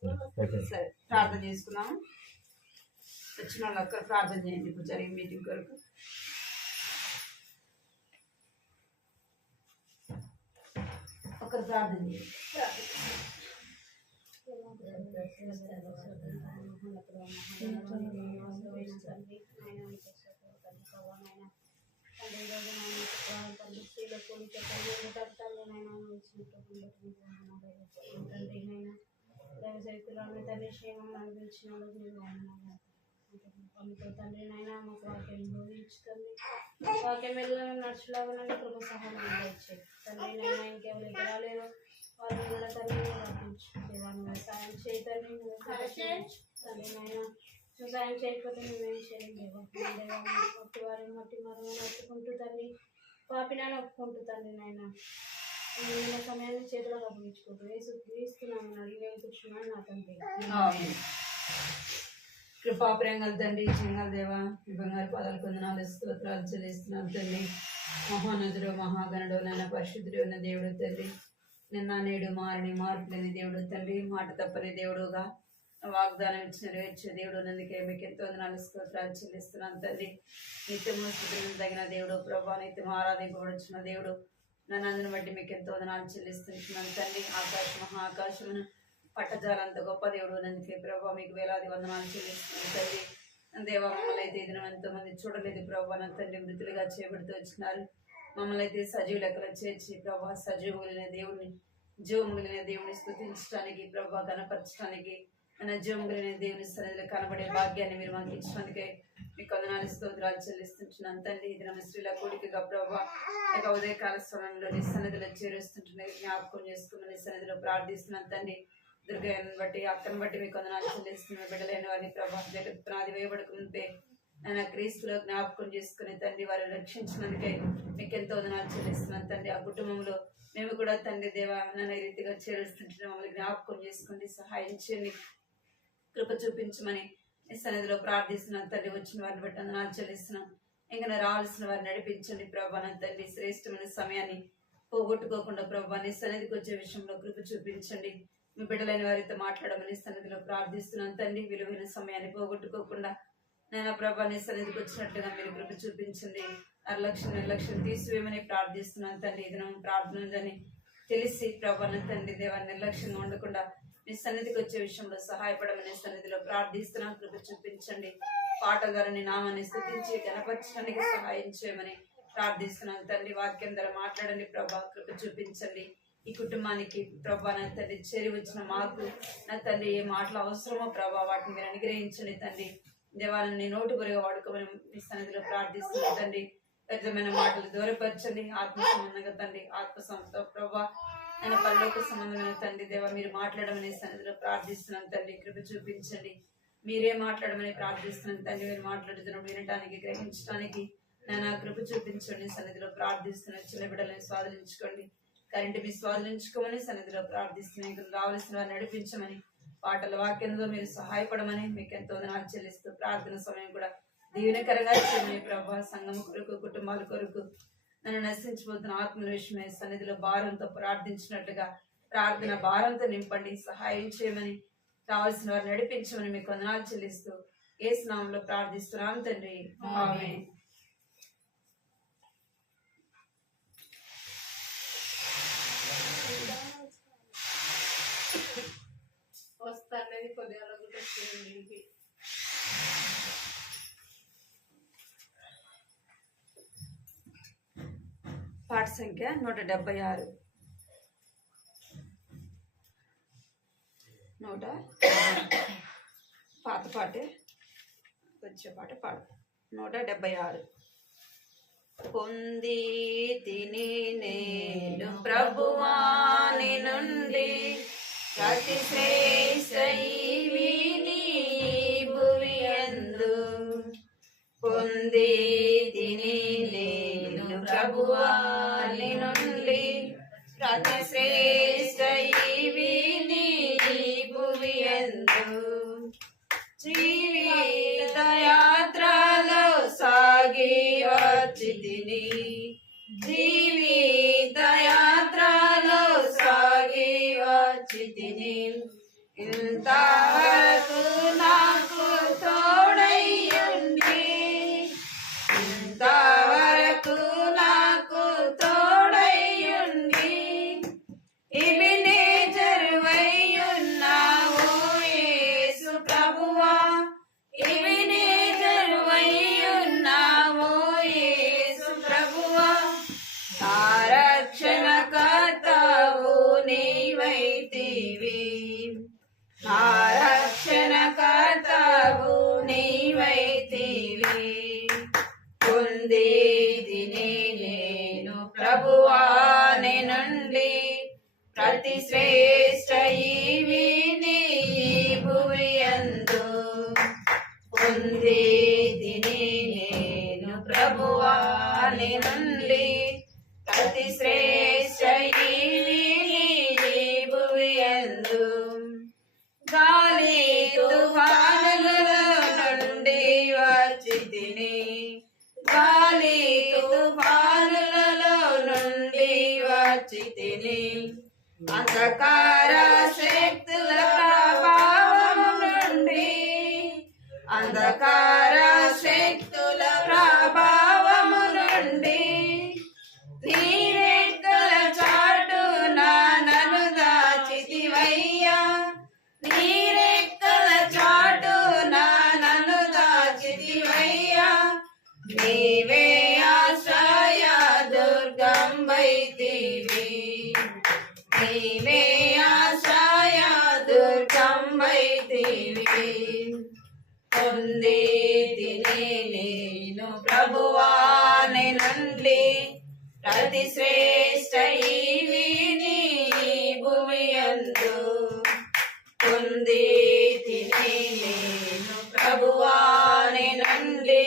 సరే ప్రార్థన చేసుకున్నాము. వచ్చిన వాళ్ళు అక్కడ ప్రార్థన చేయండి. ఇప్పుడు జరిగే మీటింగ్ కొరకు ఒకరు ప్రార్థన చేయండి. దైవజైతులను తండ్రి క్షేమం అనిపించిన తండ్రి నైనా మాకు వాక్యం బోధించుతుంది. వాక్యం వెళ్ళని నడుచులాగా కృప సహాయం ఇచ్చేది తండ్రి నైనా ఇంకెవరు ఇక్కడ రాలేరు వాళ్ళు కూడా తండ్రి ప్రార్థించుకుంటే సాయం చేయతండి. తండ్రి నైనా నువ్వు సాయం చేయకపోతే నువ్వేం చేయలేవు. మట్టి వారిని మట్టి మరణ నొప్పుకుంటూ తండ్రి పాపినాన్ని ఒప్పుకుంటూ తండ్రి నైనా సమయాన్ని చేతిలో అప్పగించుకుంటూ వేస్తున్నాము అడిగి కూర్చున్నాను నా తండ్రి. కృపాప్రేంగల తండ్రి చెంగల దేవ ఈ బంగారు పదాలు కొందనాలు స్తోత్రాలు చెల్లిస్తున్నాం తండ్రి. మహానదుడు మహాగణుడు నాయన పరిశుద్ధుడు ఉన్న దేవుడు తండ్రి. నిన్న నేడు మారని మార్పు లేని దేవుడు తండ్రి. మాట తప్పని దేవుడుగా వాగ్దానం ఇచ్చిన నెరవేర్చే దేవుడు నందుకే మీకు ఎంతో వందనాలు స్తోత్రాలు చెల్లిస్తున్నాను తండ్రి. నిత్యము స్థుతులకు తగిన దేవుడు ప్రభా, నిత్యం ఆరాధింపబడుచున్న దేవుడు. నన్ను అందుని బట్టి మీకు ఎంతో వందనాలు చెల్లిస్తున్నాను తండ్రి. మహాకాశమును పట్టజాలంత గొప్ప దేవుడు నందుకే ప్రభా మీకు వేలాది వందనాలు చెల్లిస్తున్నాను తండ్రి. దేవ మమ్మల్ని అయితే ఇది ఎంతో మంది చూడలేదు ప్రభా నా తండ్రి. మృతులుగా చేపడుతూ వచ్చినారు. మమ్మల్ని అయితే సజీవ లెక్కలు చేర్చి ప్రభా సజీవులైన దేవుడిని జీవములైన దేవుని స్తుతించడానికి ప్రభా కనపరచడానికి మన జీవములైన దేవుని సన్నిధిలో కనబడే భాగ్యాన్ని మీరు మాకు ఇచ్చినందుకే మీకు వందనాలు స్తోత్రాలు చెల్లిస్తుంటున్నాను తండ్రి. ఇది నమ్మ స్త్రీల కోరికగా ప్రభా ఇక ఉదయకాల సమయంలో నీ సన్నిధిలో చేరుస్తుంటున్న జ్ఞాపకం చేసుకోమని సన్నిధిలో ప్రార్థిస్తున్నాను తండ్రి. దుర్గయ్యను బట్టి అక్కను బట్టి మీకు వందనాలు చెల్లిస్తున్న బిడ్డలైన వారిని ప్రభా జగత్ పునాది వేయబడక ముందే ఆయన క్రీస్తులో జ్ఞాపకం చేసుకుని తండ్రి వారిని రక్షించినందుకే మీకు ఎంతో వందనాలు చెల్లిస్తున్నాను తండ్రి. ఆ కుటుంబంలో మేము కూడా తండ్రి దేవ నన్ను ఈ రీతిగా చేరుస్తుంటున్న మమ్మల్ని జ్ఞాపకం చేసుకోండి, సహాయం చేయండి, కృప చూపించమని ఈ సన్నిధిలో ప్రార్థిస్తున్నాను తండ్రి. వచ్చిన వారిని బట్టి వందనాలు చెల్లిస్తున్నాం. ఇంకా రావాల్సిన వారిని నడిపించండి ప్రభా నా తండ్రి. శ్రేష్టమైన సమయాన్ని పోగొట్టుకోకుండా ప్రభా నీ సన్నిధికి వచ్చే విషయంలో కృప చూపించండి. మీ బిడ్డలైన వారితో మాట్లాడమని సన్నిధిలో ప్రార్థిస్తున్నాను తండ్రి. విలువైన సమయాన్ని పోగొట్టుకోకుండా నేను ప్రభా నీ సన్నిధికి వచ్చినట్టుగా మీరు కృప చూపించండి. నిర్లక్ష్యం తీసివేయమని ప్రార్థిస్తున్నాను తండ్రి. ఇది ప్రార్థనని తెలిసి ప్రభా నా తండ్రి దేవాన్ని నిర్లక్ష్యంగా ఉండకుండా మీ సన్నిధికి వచ్చే విషయంలో సహాయపడమని సన్నిధిలో ప్రార్థిస్తున్నాను. కృప చూపించండి. పాట ద్వారా నీ నామాన్ని స్తుతించి గణపరచడానికి సహాయం చేయమని ప్రార్థిస్తున్నాను తండ్రి. వాక్యం ద్వారా మాట్లాడండి ప్రభా, కృప చూపించండి. ఈ కుటుంబానికి ప్రభా నా తండ్రి చేరి వచ్చిన మాకు నా తండ్రి ఏ మాటలు అవసరమో ప్రభా వాటిని మీరు అనుగ్రహించండి తండ్రి. దేవాలను నీ నోటు గురిగా వాడుకోమని మీ సన్నిధిలో ప్రార్థిస్తున్నాను తండ్రి. వ్యర్థమైన మాటలు దూరపరచండి. ఆత్మ సంబంధంగా తండ్రి, ఆత్మ సంస్థ ప్రభా ఆయన పరలోక సంబంధమైన తండ్రి దేవ మీరు మాట్లాడమని సన్నిధిలో ప్రార్థిస్తున్నాను తండ్రి. కృప చూపించండి. మీరే మాట్లాడమని ప్రార్థిస్తున్నాను తండ్రి. మీరు మాట్లాడుతున్నప్పుడు వినటానికి గ్రహించడానికి నేను కృప చూపించండి సన్నిధిలో ప్రార్థిస్తున్నాను. చిన్న బిడ్డలని స్వాధీనించుకోండి. కరెంటు మీ స్వాధీనించుకోమని సన్నిధిలో ప్రార్థిస్తున్నాను. ఇంకా రావాల్సిన వారిని నడిపించమని పాటల వాక్యంలో మీరు సహాయపడమని మీకు ఎంతో వందనాలు చెల్లిస్తూ ప్రార్థన సమయం కూడా దీవెనకరంగా చేయమని ప్రభా సంఘం కొరకు కుటుంబాల కొరకు నన్ను నశించిపోతున్న ఆత్మల విషయమై సన్నిధిలో భారంతో ప్రార్థించినట్లుగా ప్రార్థన భారంతో నింపండి, సహాయం చేయమని కావాల్సిన వారిని నడిపించమని మీకు వందనాలు చెల్లిస్తూ యేసు నామములో ప్రార్థిస్తున్నాను తండ్రి. ఆమేన్. వస్తానేది కొద్దిగా వచ్చింది. పాట సంఖ్య 176. పాత పాటే వచ్చే పాట పాడు. 176. పొంది తిని నేను ప్రభువాని నుండి అతి శ్రేష్ఠ ఈవిని భువియందు. పొంది తిని నేను ప్రభువాని నుండి అతి శ్రేష్ఠ ఈవిని భువియందు. జీవిత యాత్రలో సాగి వచ్చి తిని, జీవిత యాత్రలో సాగి వచ్చి తిని, ఇంతవరకు నాకు తోడయ్యుండి ఇంతవరకు నాకు తోడయ్యుండి ఎబెనేజరు అయ్యున్నావు యేసు ప్రభువా ఎబెనేజరు అయ్యున్నావు యేసు ప్రభువా నా రక్షణకర్తవు నీవైతివి నా రక్షణకర్తవు నీవైతివి పొందేదిని నేను ప్రభువాని నుండి ప్రతి శ్రేష్ఠ ఈవి నీ భువియందు పొందేదిని నేను ప్రభువాని నుండి ప్రతి శ్రేష్ఠ ఈవి నీ భువియందు గాలి తుఫానుల నుండి వచ్చితిని గాలి తుఫానులలో నుండి వచ్చితిని అంధకార శక్తుల ప్రభావము నుండి అంధకార శక్తుల ప్రభావము నుండి నీరెక్కల చాటున నన్ను దాచితివయ్యా నీరెక్కల చాటున నన్ను దాచితివయ్యా నీవే ఆశ్రయ దుర్గం వైతివి నీవే ఆశ్రయ దుర్గం వైతివి పొందేదిని నేను ప్రభువాని నుండి ప్రతి శ్రేష్ఠ ఈవి నీ భువియందు పొందేదిని నేను ప్రభువాని నుండి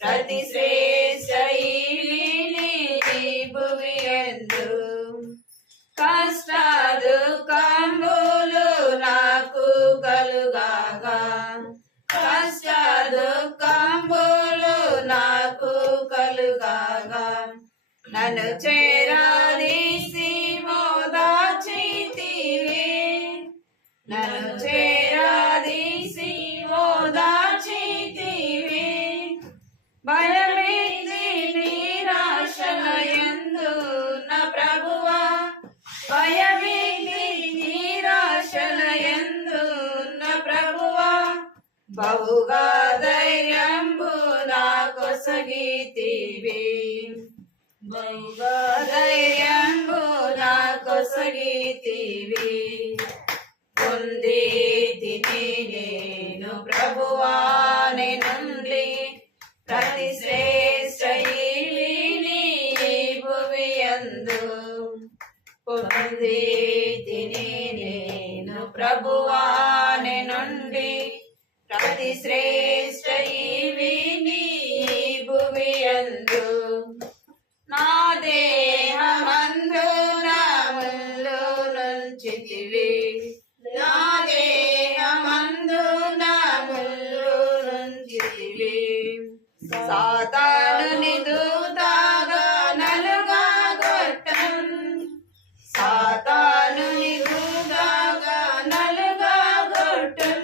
ప్రతి శ్రేష్ఠ ఈవి నీ భువియందు కష్ట దుఃఖంబులు నాకు కలుగాగా కష్ట దుఃఖంబులు నాకు కలుగాగా నన్ను చేరాదీసి మోదాచితివి నన్ను చేరాదీసి మోదాచితివి భయమిది నిరాశలయందు నా ప్రభువా భయమిది నిరాశలయందు నా ప్రభువా బహుగా ధైర్యంబు నాకొసగితివి బహుగా ధైర్యంబు నాకొసగితివి పొందేదిని నేను ప్రభువాని నుండి ప్రతి శ్రేష్ఠ ఈవి నీ భువియందు పొందేదిని నేను ప్రభువాని నుండి ప్రతి శ్రేష్ఠ ఈవి నీ భువియందు నా దేహమందు నా ముళ్ళు నుంచితివి నా దేహమందు నా ముళ్ళు నుంచితివి సాతానుని దూతగా నలుగా గొట్టం సాతానుని దూతగా నలుగా గొట్టం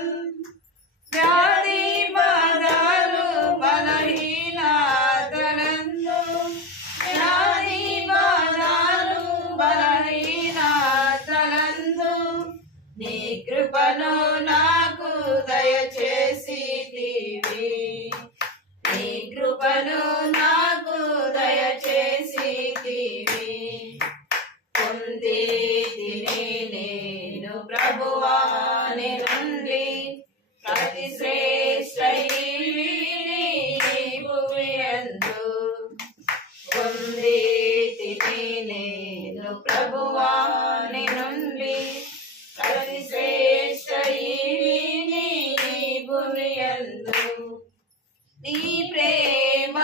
వ్యాధి బాధలు బలహీనతలందు వ్యాధి బాధలు బలహీనతలందు నీ కృపను నాకు దయచేసితివి నీ కృపను నాకు దయచేసితివి పొందేదిని నేను ప్రభువాని నుండి ప్రతి శ్రేష్ఠ ఈవి నీ భువియందు పొందేదిని నేను ప్రభువాని నుండి ప్రతి శ్రేష్ఠ ఈవి నీ భువియందు నీ ప్రేమ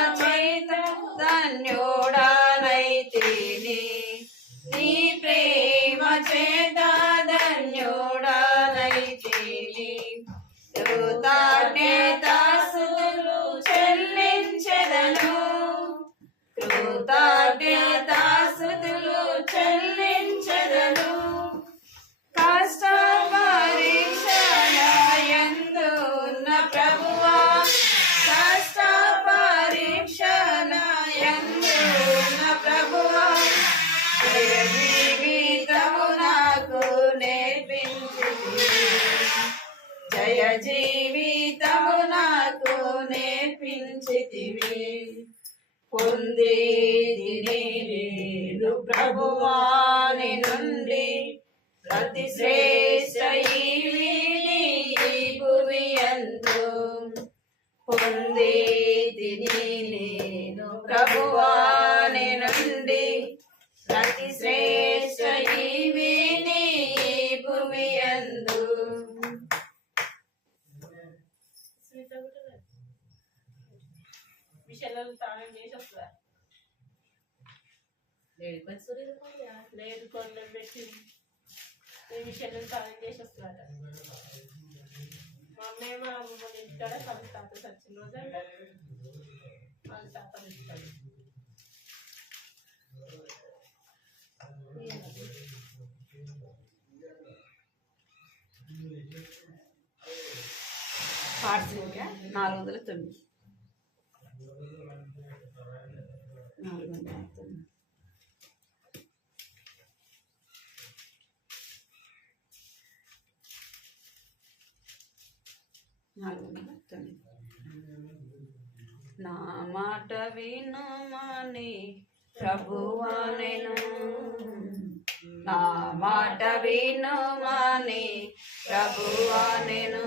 జయ జీవితము నాకు నేర్పించితివి. పొందేది నేను ప్రభువాని నుండి ప్రతి శ్రేష్ఠ ఈ భూమి యందు. పొందేది నేను ప్రభువాని నుండి ప్రతి శ్రేష్ఠ ఈ భూమి యందు. విషయాలను తానం చేసి వస్తుందా? లేదు కొందరు పెట్టింది. ఈ విషయాలను తానం చేసి వస్తుందట. మా అమ్మే మా అమ్మ ఇంటికాడ వాళ్ళ తాత సచ్చిన రోజు వాళ్ళ తాత ఇస్తాడు. పార్సల్గా 409 409. నా మాట వినుమని ప్రభువా నేను, నా మాట వినుమని ప్రభువా నేను,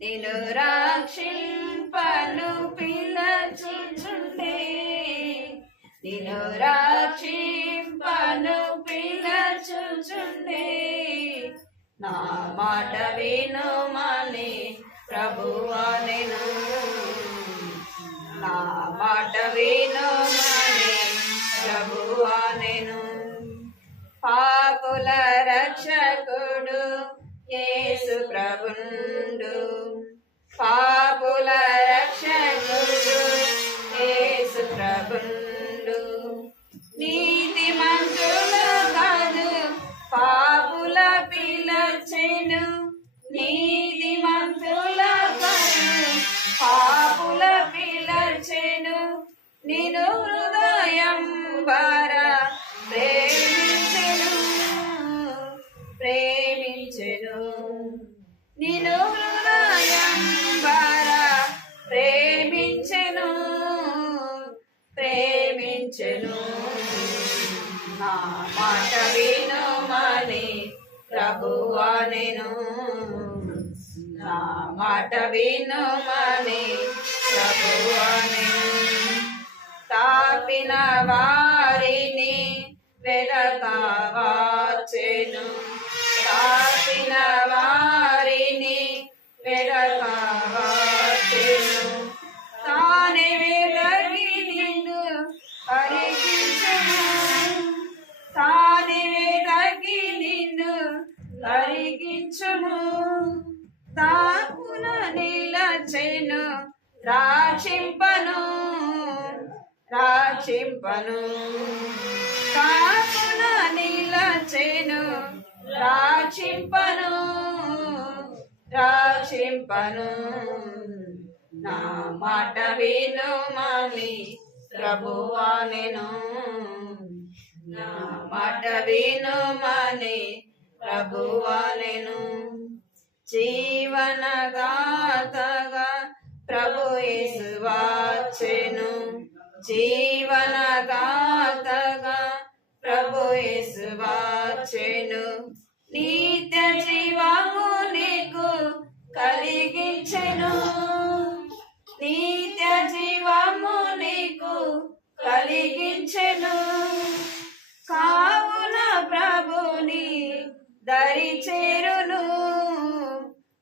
నిన్ను రక్షింపను పిలచుచుండే, నిన్ను రక్షింపను పిలచుచుండే. నా మాట వినుమని ప్రభువా నేను, నా మాట వినుమని ప్రభువా నేను. పాపుల రక్షకుడు యేసు ప్రభుండు, పాపుల రక్షకుడు యేసు ప్రభుండు. నీతిమంతులు కాదు పాపుల పిలచెను, నీతిమంతుల కాదు పాపుల పిలచెను. నిన్ను హృదయం వారా ప్రేమించెను, ప్రేమించెను. నిన్ను హృదయం వారా ప్రేమించెను, ప్రేమించెను. నా మాట వినుమని ప్రభువా నేను, నా మాట వినుమని ప్రభువా నేను. తాపిన వారిని వెదకవచ్చెను, తాపిన వారిని వెదకవచ్చెను. తానే వెదకి నిన్ను పరికించెను, తానే వెదకి నిన్ను పరికించును. తాపున నిలచెను రాక్షింపను, రాక్షింపను. తాపున నిలచెను రాక్షింపను, రాక్షింపను. నా మాట వినుమని ప్రభువా నేను, నా మాట వినుమని ప్రభువా నేను. జీవనదాతగా ప్రభు యేసు వచ్చెను, జీవనదాతగా ప్రభు యేసు వచ్చెను. నిత్య జీవము నీకు కలిగించెను, నిత్య జీవము నీకు కలిగించెను. కావున ప్రభుని దరి చేరును,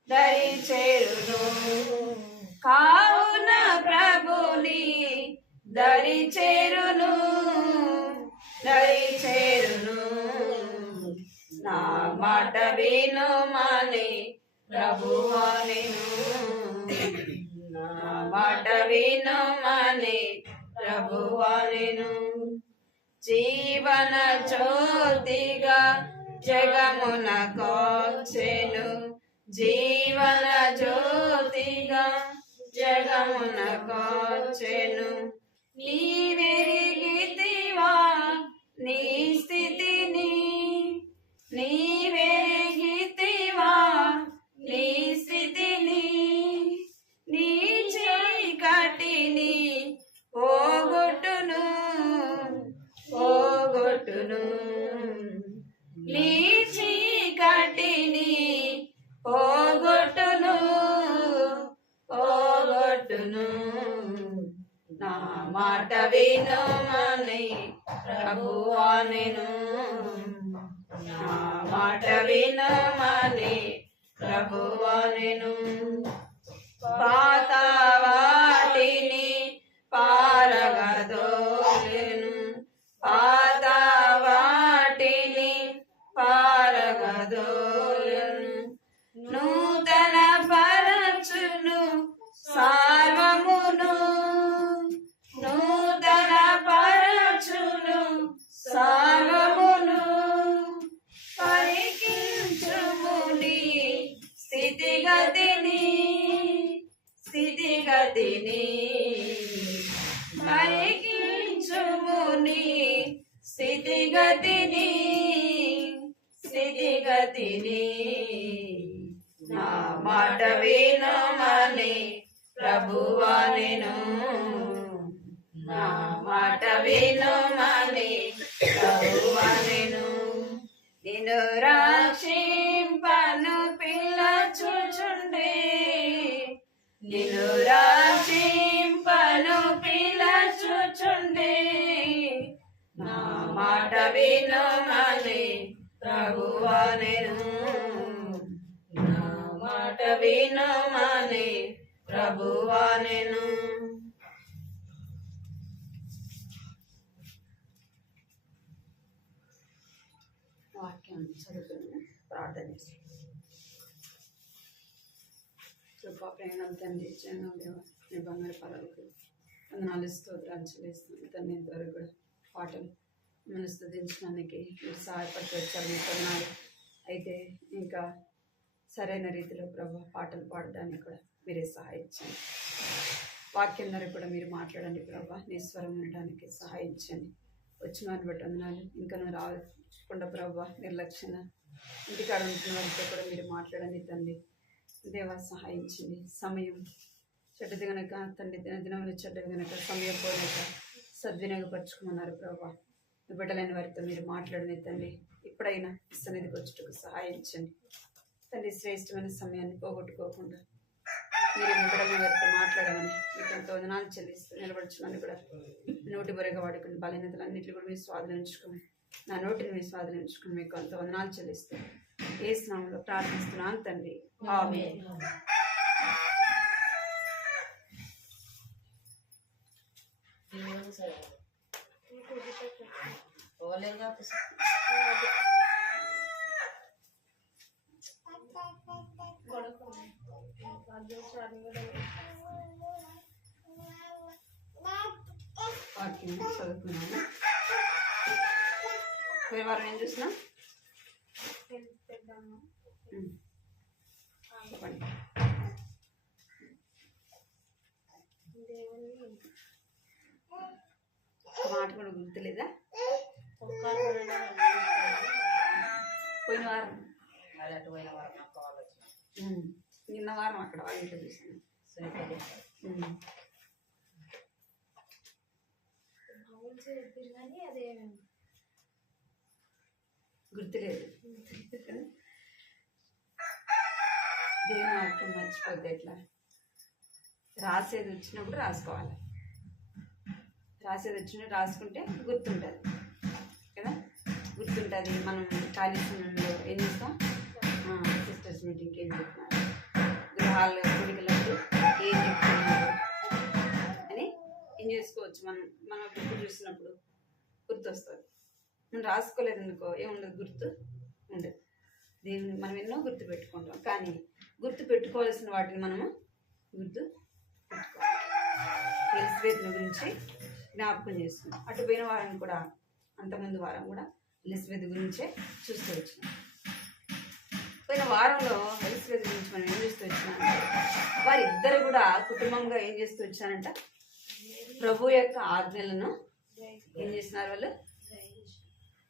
దరి చేరును. కావున ప్రభుని దరి చేరును, దరి చేరును. నా మాట వినుమని ప్రభువా నేను, నా మాట వినుమని ప్రభువా నేను. జీవన జ్యోతిగా జగమునకొచ్చెను, జీవన జ్యోతిగా జగమునకొచ్చెను. నీవెరిగితివా నీ స్థితిని, నీవెరిగితివా నీ స్థితిని. మాట వినుమని ప్రభువా నేను, నా మాట వినుమని ప్రభువా నేను. పాత వాటిని పారగదోలెను, పాత వాటిని పారగదోలెను. నూతన పరచును సర్వమును, నూతన పరచును సర్వమును. పరికించుముని స్థితిగతిని, స్థితిగతిని పరికించుముని స్థితిగతిని, స్థితిగతిని. నా మాట వినుమని ప్రభువా నేను, నా మాట వినుమని ప్రభువా నేను. నిన్ను రక్షింపను పిలచుచుండే, నిన్ను రక్షింపను పిలచుచుండే. నా మాట వినుమని ప్రభువా నేను, నా మాట వినుమని ప్రభువా నేను. వాక్యం చదువుకుని ప్రార్థన చేస్తాను. కృపా ప్రేమ తండ్రి జనం దేవ, నీ బంగారు పదాలకు వందనాలు స్తోత్రాలు చెల్లిస్తున్నాను తండ్రి. ఇంతవరకు కూడా పాటలు మనం స్తుతించడానికి మీరు సహాయపడి వచ్చారు, మీ కొన్నాళ్ళు. అయితే ఇంకా సరైన రీతిలో ప్రభు పాటలు పాడడానికి కూడా మీరే సహాయించండి. వాక్యం ద్వారా కూడా మీరు మాట్లాడండి ప్రభా, నీ స్వరం వినడానికి సహాయించండి. వచ్చిన వారిని బట్టి వందనాలు. ఇంకా నువ్వు రాకుండా ప్రభా నిర్లక్ష్యంగా ఇంటికాడ ఉంటున్న వారితో కూడా మీరు మాట్లాడండి తండ్రి. దేవా సహాయించండి. సమయం చెడ్డది గనక తండ్రి, దినదినములు చెడ్డది గనక సమయం పోయినాక సద్వినియోగపరచుకోమన్నారు ప్రభా. బిడ్డలైన వారితో మీరు మాట్లాడని తండ్రి. ఇప్పుడైనా సన్నిధికి వచ్చుటకు సహాయించండి తండ్రి. శ్రేష్టమైన సమయాన్ని పోగొట్టుకోకుండా మీరు బిడ్డలైన వారితో మాట్లాడమని మీకు ఎంతో వందనాలు చెల్లిస్తూ నిలబడుచున్నాను కూడా. నోటి బొరగా వాడుకుని బలహీనతలన్నింటినీ కూడా మీరు స్వాధీనించుకుని, నా నోటిని మీరు స్వాధీనించుకుని మీకు ఎంతో వందనాలు చెల్లిస్తూ యేసు నామములో ప్రార్థిస్తున్నాను తండ్రి, ఆమేన్. వాక్యం చదువుకున్నాను. పోయిన వారం ఏం చూసినా చెప్పండి. మాట కూడా గుర్తులేదా? పోయిన వారం నిన్న వారం అక్కడ వాళ్ళ ఇంట్లో చూసాను. గుర్తులేదు. దేవుని వాక్యం మర్చిపోద్ది. ఎట్లా రాసేది వచ్చినప్పుడు రాసుకోవాలి. రాసేది వచ్చినప్పుడు రాసుకుంటే గుర్తుంటుంది కదా, గుర్తుంటుంది. మనం ఖాళీ సమయంలో ఏం చేస్తాం? సిస్టర్స్ మీటింగ్కి ఏం చెప్తున్నారు, గృహాల్లో గుడికలప్పుడు ఏం చెప్తున్నారు అని ఏం చేసుకోవచ్చు. మనం బుక్ చూసినప్పుడు గుర్తొస్తుంది. మనం రాసుకోలేదు అనుకో ఏముండదు, గుర్తు ఉండదు. దీన్ని మనం ఎన్నో గుర్తు పెట్టుకుంటాం, కానీ గుర్తు పెట్టుకోవాల్సిన వాటిని మనము గుర్తు పెట్టుకోవాలి. ఎలిజబెత్ని గురించి జ్ఞాపకం చేస్తున్నాం. అటు పోయిన వారం కూడా, అంతకుముందు వారం కూడా ఎలిజబెత్ గురించే చూస్తూ వచ్చినాం. పోయిన వారంలో ఎలిజబెత్ గురించి మనం ఏం చేస్తూ వచ్చినామంటే, వారిద్దరు కూడా కుటుంబంగా ఏం చేస్తూ వచ్చానంట, ప్రభు యొక్క ఆజ్ఞలను ఏం చేస్తున్నారు, వాళ్ళు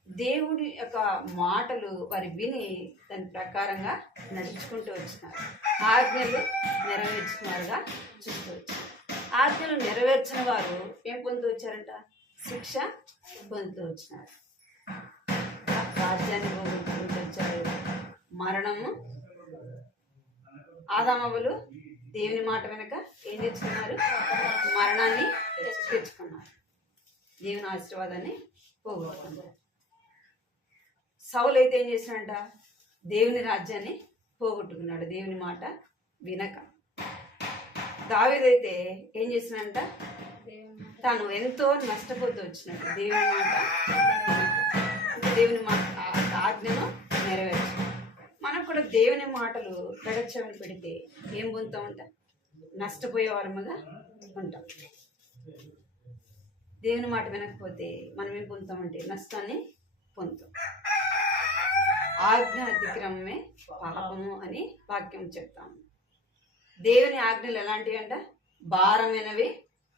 దేవుడి యొక్క మాటలు వారి విని దాని ప్రకారంగా నడుచుకుంటూ వచ్చినారు. ఆజ్ఞలు నెరవేర్చుకున్నారుగా చూస్తూ వచ్చారు. ఆజ్ఞలు నెరవేర్చిన వారు ఏం పొందుతూ వచ్చారంట, శిక్ష పొందుతూ వచ్చినారు. రాజ్యాన్ని పొందుతూ వచ్చారు, మరణము. ఆదామవ్వలు దేవుని మాట వెనక ఏం తెచ్చుకున్నారు, మరణాన్ని తెచ్చుకున్నారు. దేవుని ఆశీర్వాదాన్ని పోగొట్టుకున్నారు. సౌలు అయితే ఏం చేసినాడంట? దేవుని రాజ్యాన్ని పోగొట్టుకున్నాడు దేవుని మాట వినక. దావీదైతే ఏం చేసినాడంట? తాను ఎంతో నష్టపోతూ వచ్చినాడు దేవుని మాట దేవుని మాట ఆజ్ఞను నెరవేర్చు. మనకు కూడా దేవుని మాటలు పెడచ్చమని పెడితే ఏం పొందుతామంట? నష్టపోయే వారముగా ఉంటాం. దేవుని మాట వినకపోతే మనం ఏం పొందుతామంటే నష్టాన్ని పొందుతాం. ఆజ్ఞ అతిక్రమమే పాపము అని వాక్యం చెప్తాము. దేవుని ఆజ్ఞలు ఎలాంటివి అంట? భారమైనవి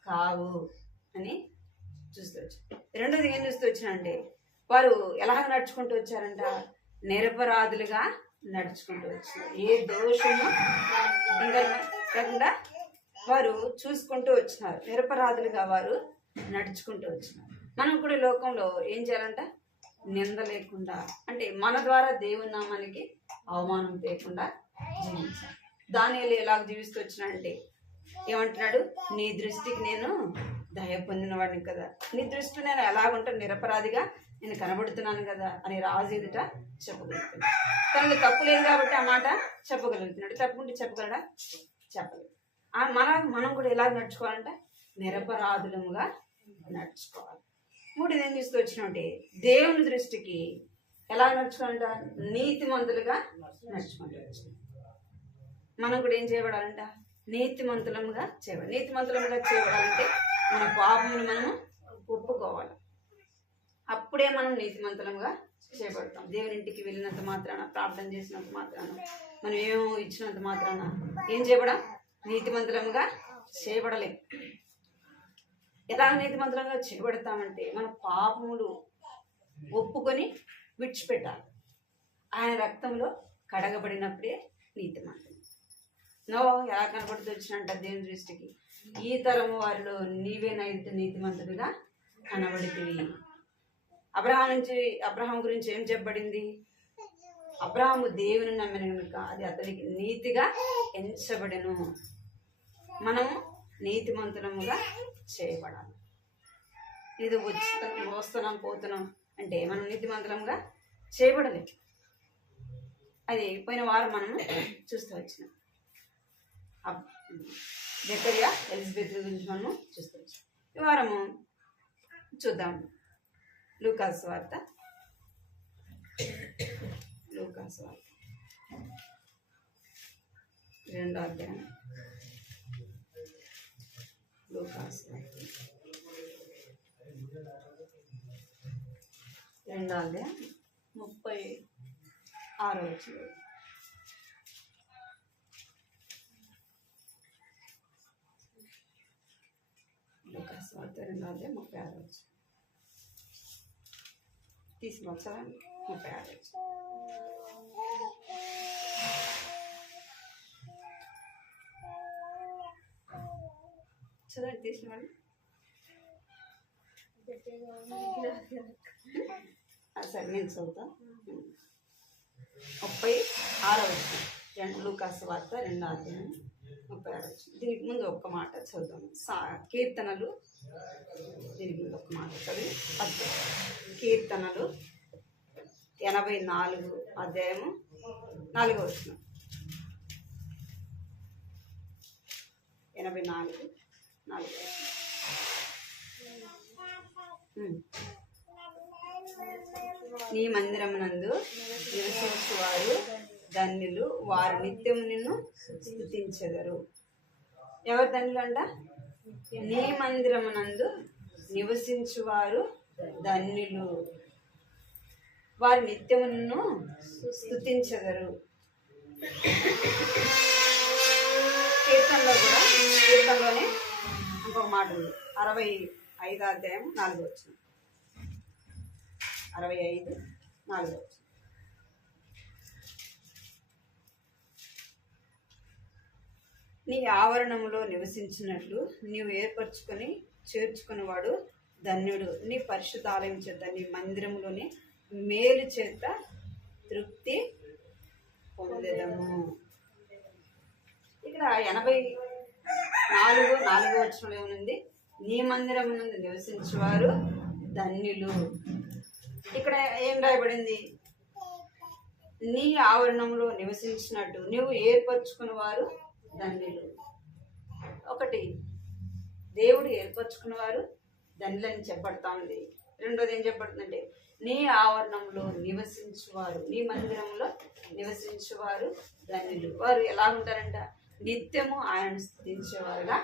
కావు అని చూస్తూ వచ్చి. రెండోది ఏం చూస్తూ వచ్చినంటే వారు ఎలాగ నడుచుకుంటూ వచ్చారంట? నిరపరాధులుగా నడుచుకుంటూ వచ్చినారు. ఏ దోషము కాకుండా వారు చూసుకుంటూ వచ్చినారు. నిరపరాధులుగా వారు నడుచుకుంటూ వచ్చినారు. మనం కూడా లోకంలో ఏం చేయాలంట? నింద లేకుండా, అంటే మన ద్వారా దేవుని నామానికి అవమానం లేకుండా జీవించాలి. దానియేలు ఎలాగ జీవిస్తూ వచ్చినాడంటే ఏమంటున్నాడు? నీ దృష్టికి నేను దయ పొందిన వాడిని కదా, నీ దృష్టిలో నేను ఎలాగుంటాను? నిరపరాధిగా నేను కనబడుతున్నాను కదా అని రాజు ఎదుట చెప్పగలుగుతున్నాడు. తనకు తప్పు లేదు కాబట్టి ఆ మాట చెప్పగలుగుతున్నాడు. తప్పుకుంటే చెప్పగలడా? చెప్పలేదు. మనం కూడా ఎలా నడుచుకోవాలంటే నిరపరాధులముగా నడుచుకోవాలి. మూడోది ఏం చూస్తూ వచ్చినంటే దేవుని దృష్టికి ఎలా నడుచుకోవాలంట? నీతిమంతులుగా నడుచుకుంటూ వచ్చినాం. మనం కూడా ఏం చేయబడాలంట? నీతిమంతులముగా చేయబడాలి. నీతిమంతులముగా చేయబడాలంటే మన పాపమును మనము ఒప్పుకోవాలి. అప్పుడే మనం నీతిమంతులముగా చేయబడతాం. దేవుని ఇంటికి వెళ్ళినంత మాత్రాన, ప్రార్థన చేసినంత మాత్రాన, మనం ఏమో ఇచ్చినంత మాత్రాన ఏం చేయబడం? నీతిమంతులముగా చేయబడలేం. ఎలా నీతిమంతులంగా చేయబడతామంటే మన పాపములు ఒప్పుకొని విడిచిపెట్టాలి. ఆయన రక్తంలో కడగబడినప్పుడే నీతిమంతులు. ఎలా కనబడుతూ వచ్చినంట దేవుని దృష్టికి? ఈ తరము వారిలో నీవే నీతిమంతుడిగా కనబడితివి. అబ్రహాం గురించి ఏం చెప్పబడింది? అబ్రహాము దేవుని నమ్మిన కనుక అది అతనికి నీతిగా ఎంచబడెను. మనము నీతిమంతులముగా చేయబడాలి. ఇది వస్తున్నాం పోతున్నాం అంటే మనం నీతిమంతులముగా చేయబడలేదు. అది పోయిన వారం మనము చూస్తూ వచ్చినాం. జకరియా ఎలిజబెత్ గురించి మనము చూస్తూ వచ్చినాం. ఈ వారము చూద్దాం లూకాసు వార్త. లూకాసు వార్త 2వ అధ్యాయం. లూకాసు వార్త 2వ అధ్యాయం 36వ వచనం. లూకాసు వార్త 2వ అధ్యాయం 36వ వచనం. తీసుకొచ్చా 36వ వచనం. చదవండి తీసినవాళ్ళు. సరే నేను చదువుతా. 36వ వచనం. లూకాసు వార్త 2వ అధ్యాయం 36వ వచనం. దీనికి ముందు ఒక్క మాట చదువుతాము. కీర్తనలు, దీనికి ముందు ఒక్క మాట చదివి కీర్తనలు 84 అధ్యాయము 4వ వచనం. 84 4వ వచనం. నీ మందిరమునందు నివసించు వారు ధన్యులు, వారు నిత్యము నిన్ను స్తుతించెదరు. ఎవరు ధన్యులు అంట? నీ మందిరమునందు నివసించు వారు ధన్యులు, వారు నిత్యము నిన్ను స్తుతించెదరు. కీర్తనలోనే ఇంకొక మాట ఉంది. 65వ అధ్యాయం 4వ వచనం. 65 4వ వచనం. నీ ఆవరణములో నివసించినట్లు నీవు ఏర్పరచుకొని చేర్చుకునేవాడు ధన్యుడు. నీ పరిశుద్ధాలయం చేత, నీ మందిరంలోని మేలు చేత తృప్తి పొందెదము. ఇక్కడ 84 4వ వచనంలో ఏముంది? నీ మందిరమునందు నివసించువారు ధన్యులు. ఇక్కడ ఏం రాయబడింది? నీ ఆవరణంలో నివసించినట్టు నువ్వు ఏర్పరచుకున్న వారు ధన్యులు. ఒకటి, దేవుడు ఏర్పరచుకున్న వారు ధన్యులని చెప్పబడతా ఉంది. రెండోది ఏం చెప్పబడుతుందంటే నీ ఆవరణంలో నివసించువారు, నీ మందిరంలో నివసించువారు ధన్యులు. వారు ఎలా ఉంటారంట? నిత్యము ఆయనను స్తుతించేవారుగా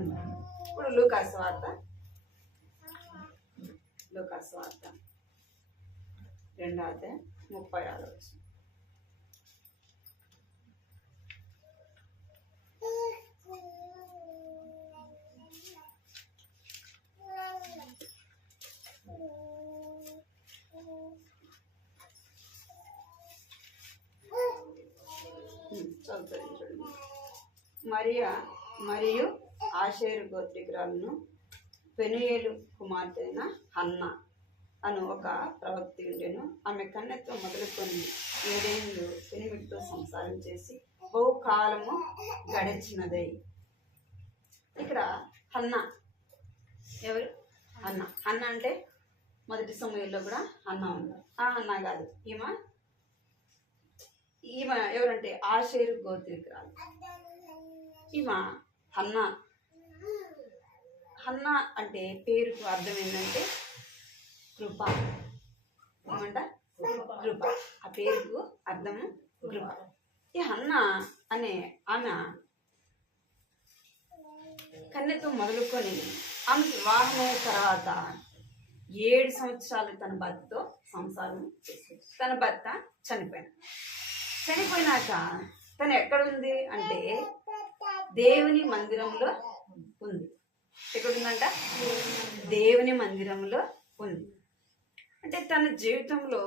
ఉంటారు. ఇప్పుడు లూకాసు వార్త 2:36. చదువుతాను చూడండి. మరియు ఆషేరు గోత్రికురాలను పెనుయేలు కుమార్తె అయిన హన్న అను ఒక ప్రవక్తి ఉండెను. ఆమె కన్నెత్వం మొదలుకొని 7 ఏళ్ళు పెనిమిటితో సంసారం చేసి బహుకాలము గడిచినదై. ఇక్కడ హన్న ఎవరు? హన్న అంటే మొదటి సమయంలో కూడా హన్న ఉంది. ఆ హన్న కాదు, ఈమె ఎవరంటే ఆషేరు గోత్రికురాలు. ఈమె హన్న అంటే పేరుకు అర్థం ఏంటంటే కృప. ఏమంట? కృప. ఆ పేరుకు అర్థము కృప. ఈ హన్న అనే ఆమె కన్యత్వం మొదలుకొని ఆమె వివాహమైన తర్వాత 7 సంవత్సరాలు తన భర్తతో సంసారం చేసింది. తన భర్త చనిపోయినాక తను ఎక్కడుంది అంటే దేవుని మందిరంలో ఉంది. ఎక్కడుందంట? దేవుని మందిరంలో ఉంది. అంటే తన జీవితంలో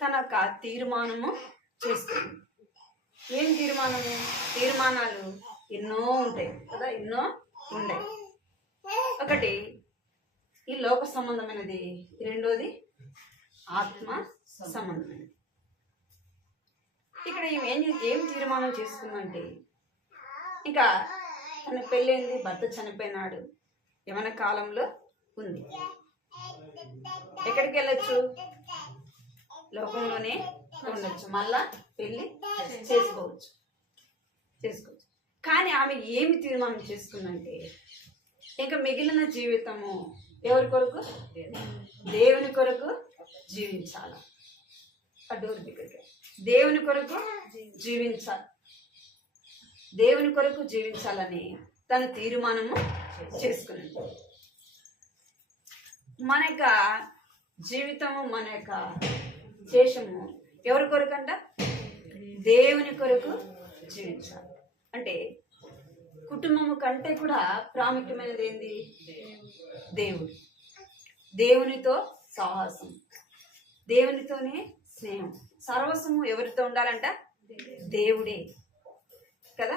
తన ఒక తీర్మానము చేస్తుంది. ఏం తీర్మానము? తీర్మానాలు ఎన్నో ఉంటాయి కదా, ఎన్నో ఉంటాయి. ఒకటి ఈ లోక సంబంధమైనది, రెండోది ఆత్మ సంబంధమైనది. ఇక్కడ ఏం తీర్మానం చేసుకుందంటే ఇంకా తన పెళ్ళైంది, భర్త చనిపోయినాడు, యవన కాలంలో ఉంది. ఎక్కడికి వెళ్ళొచ్చు? లోకంలోనే ఉండొచ్చు, మళ్ళా పెళ్ళి చేసుకోవచ్చు. కానీ ఆమె ఏమి తీర్మానం చేసుకుందంటే ఇంకా మిగిలిన జీవితము ఎవరి కొరకు? దేవుని కొరకు జీవించాలి. అడ్డూరు దగ్గరికి దేవుని కొరకు జీవించాలని తన తీర్మానము చేసుకున్నది. మన యొక్క జీవితము, మన యొక్క శేషము ఎవరి కొరకు అంట? దేవుని కొరకు జీవించాలి. అంటే కుటుంబము కంటే కూడా ప్రాముఖ్యమైనది ఏంది? దేవుడు. దేవునితో సాహసం, దేవునితోనే స్నేహం, సర్వస్వము ఎవరితో ఉండాలంట? దేవుడే కదా.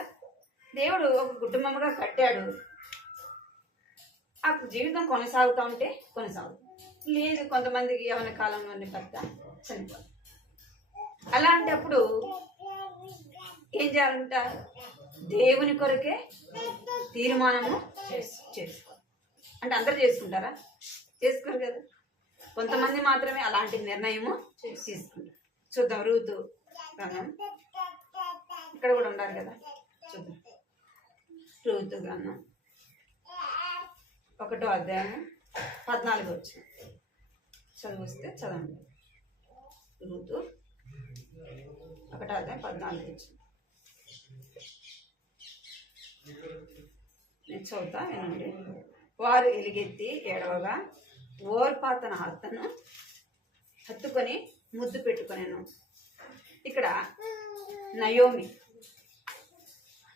దేవుడు ఒక కుటుంబముగా కట్టాడు. ఆ జీవితం కొనసాగుతూ ఉంటే లేదు. కొంతమందికి యవన కాలంలోనే భర్త చనిపోతారు. అలాంటప్పుడు ఏం చేయాలంట? దేవుని కొరకే తీర్మానము చేసుకోవాలి. అంటే అందరు చేసుకుంటారా? చేసుకోరు కదా. కొంతమంది మాత్రమే అలాంటి నిర్ణయము తీసుకుంటారు. చూద్దాం. రూతు గ్రంథం ఇక్కడ కూడా ఉండాలి కదా. చూద్దాం. రూతు గ్రంథం 1వ అధ్యాయం 14 వచ్చిన చదివిస్తే చదవండి. రూతు 1వ అధ్యాయం 14 వచ్చిన నేను చదువుతా వినండి. వారు ఎలుగెత్తి ఏడవగా ఓర్పా తన అత్తను హత్తుకొని ముద్దు పెట్టుకొనేను. ఇక్కడ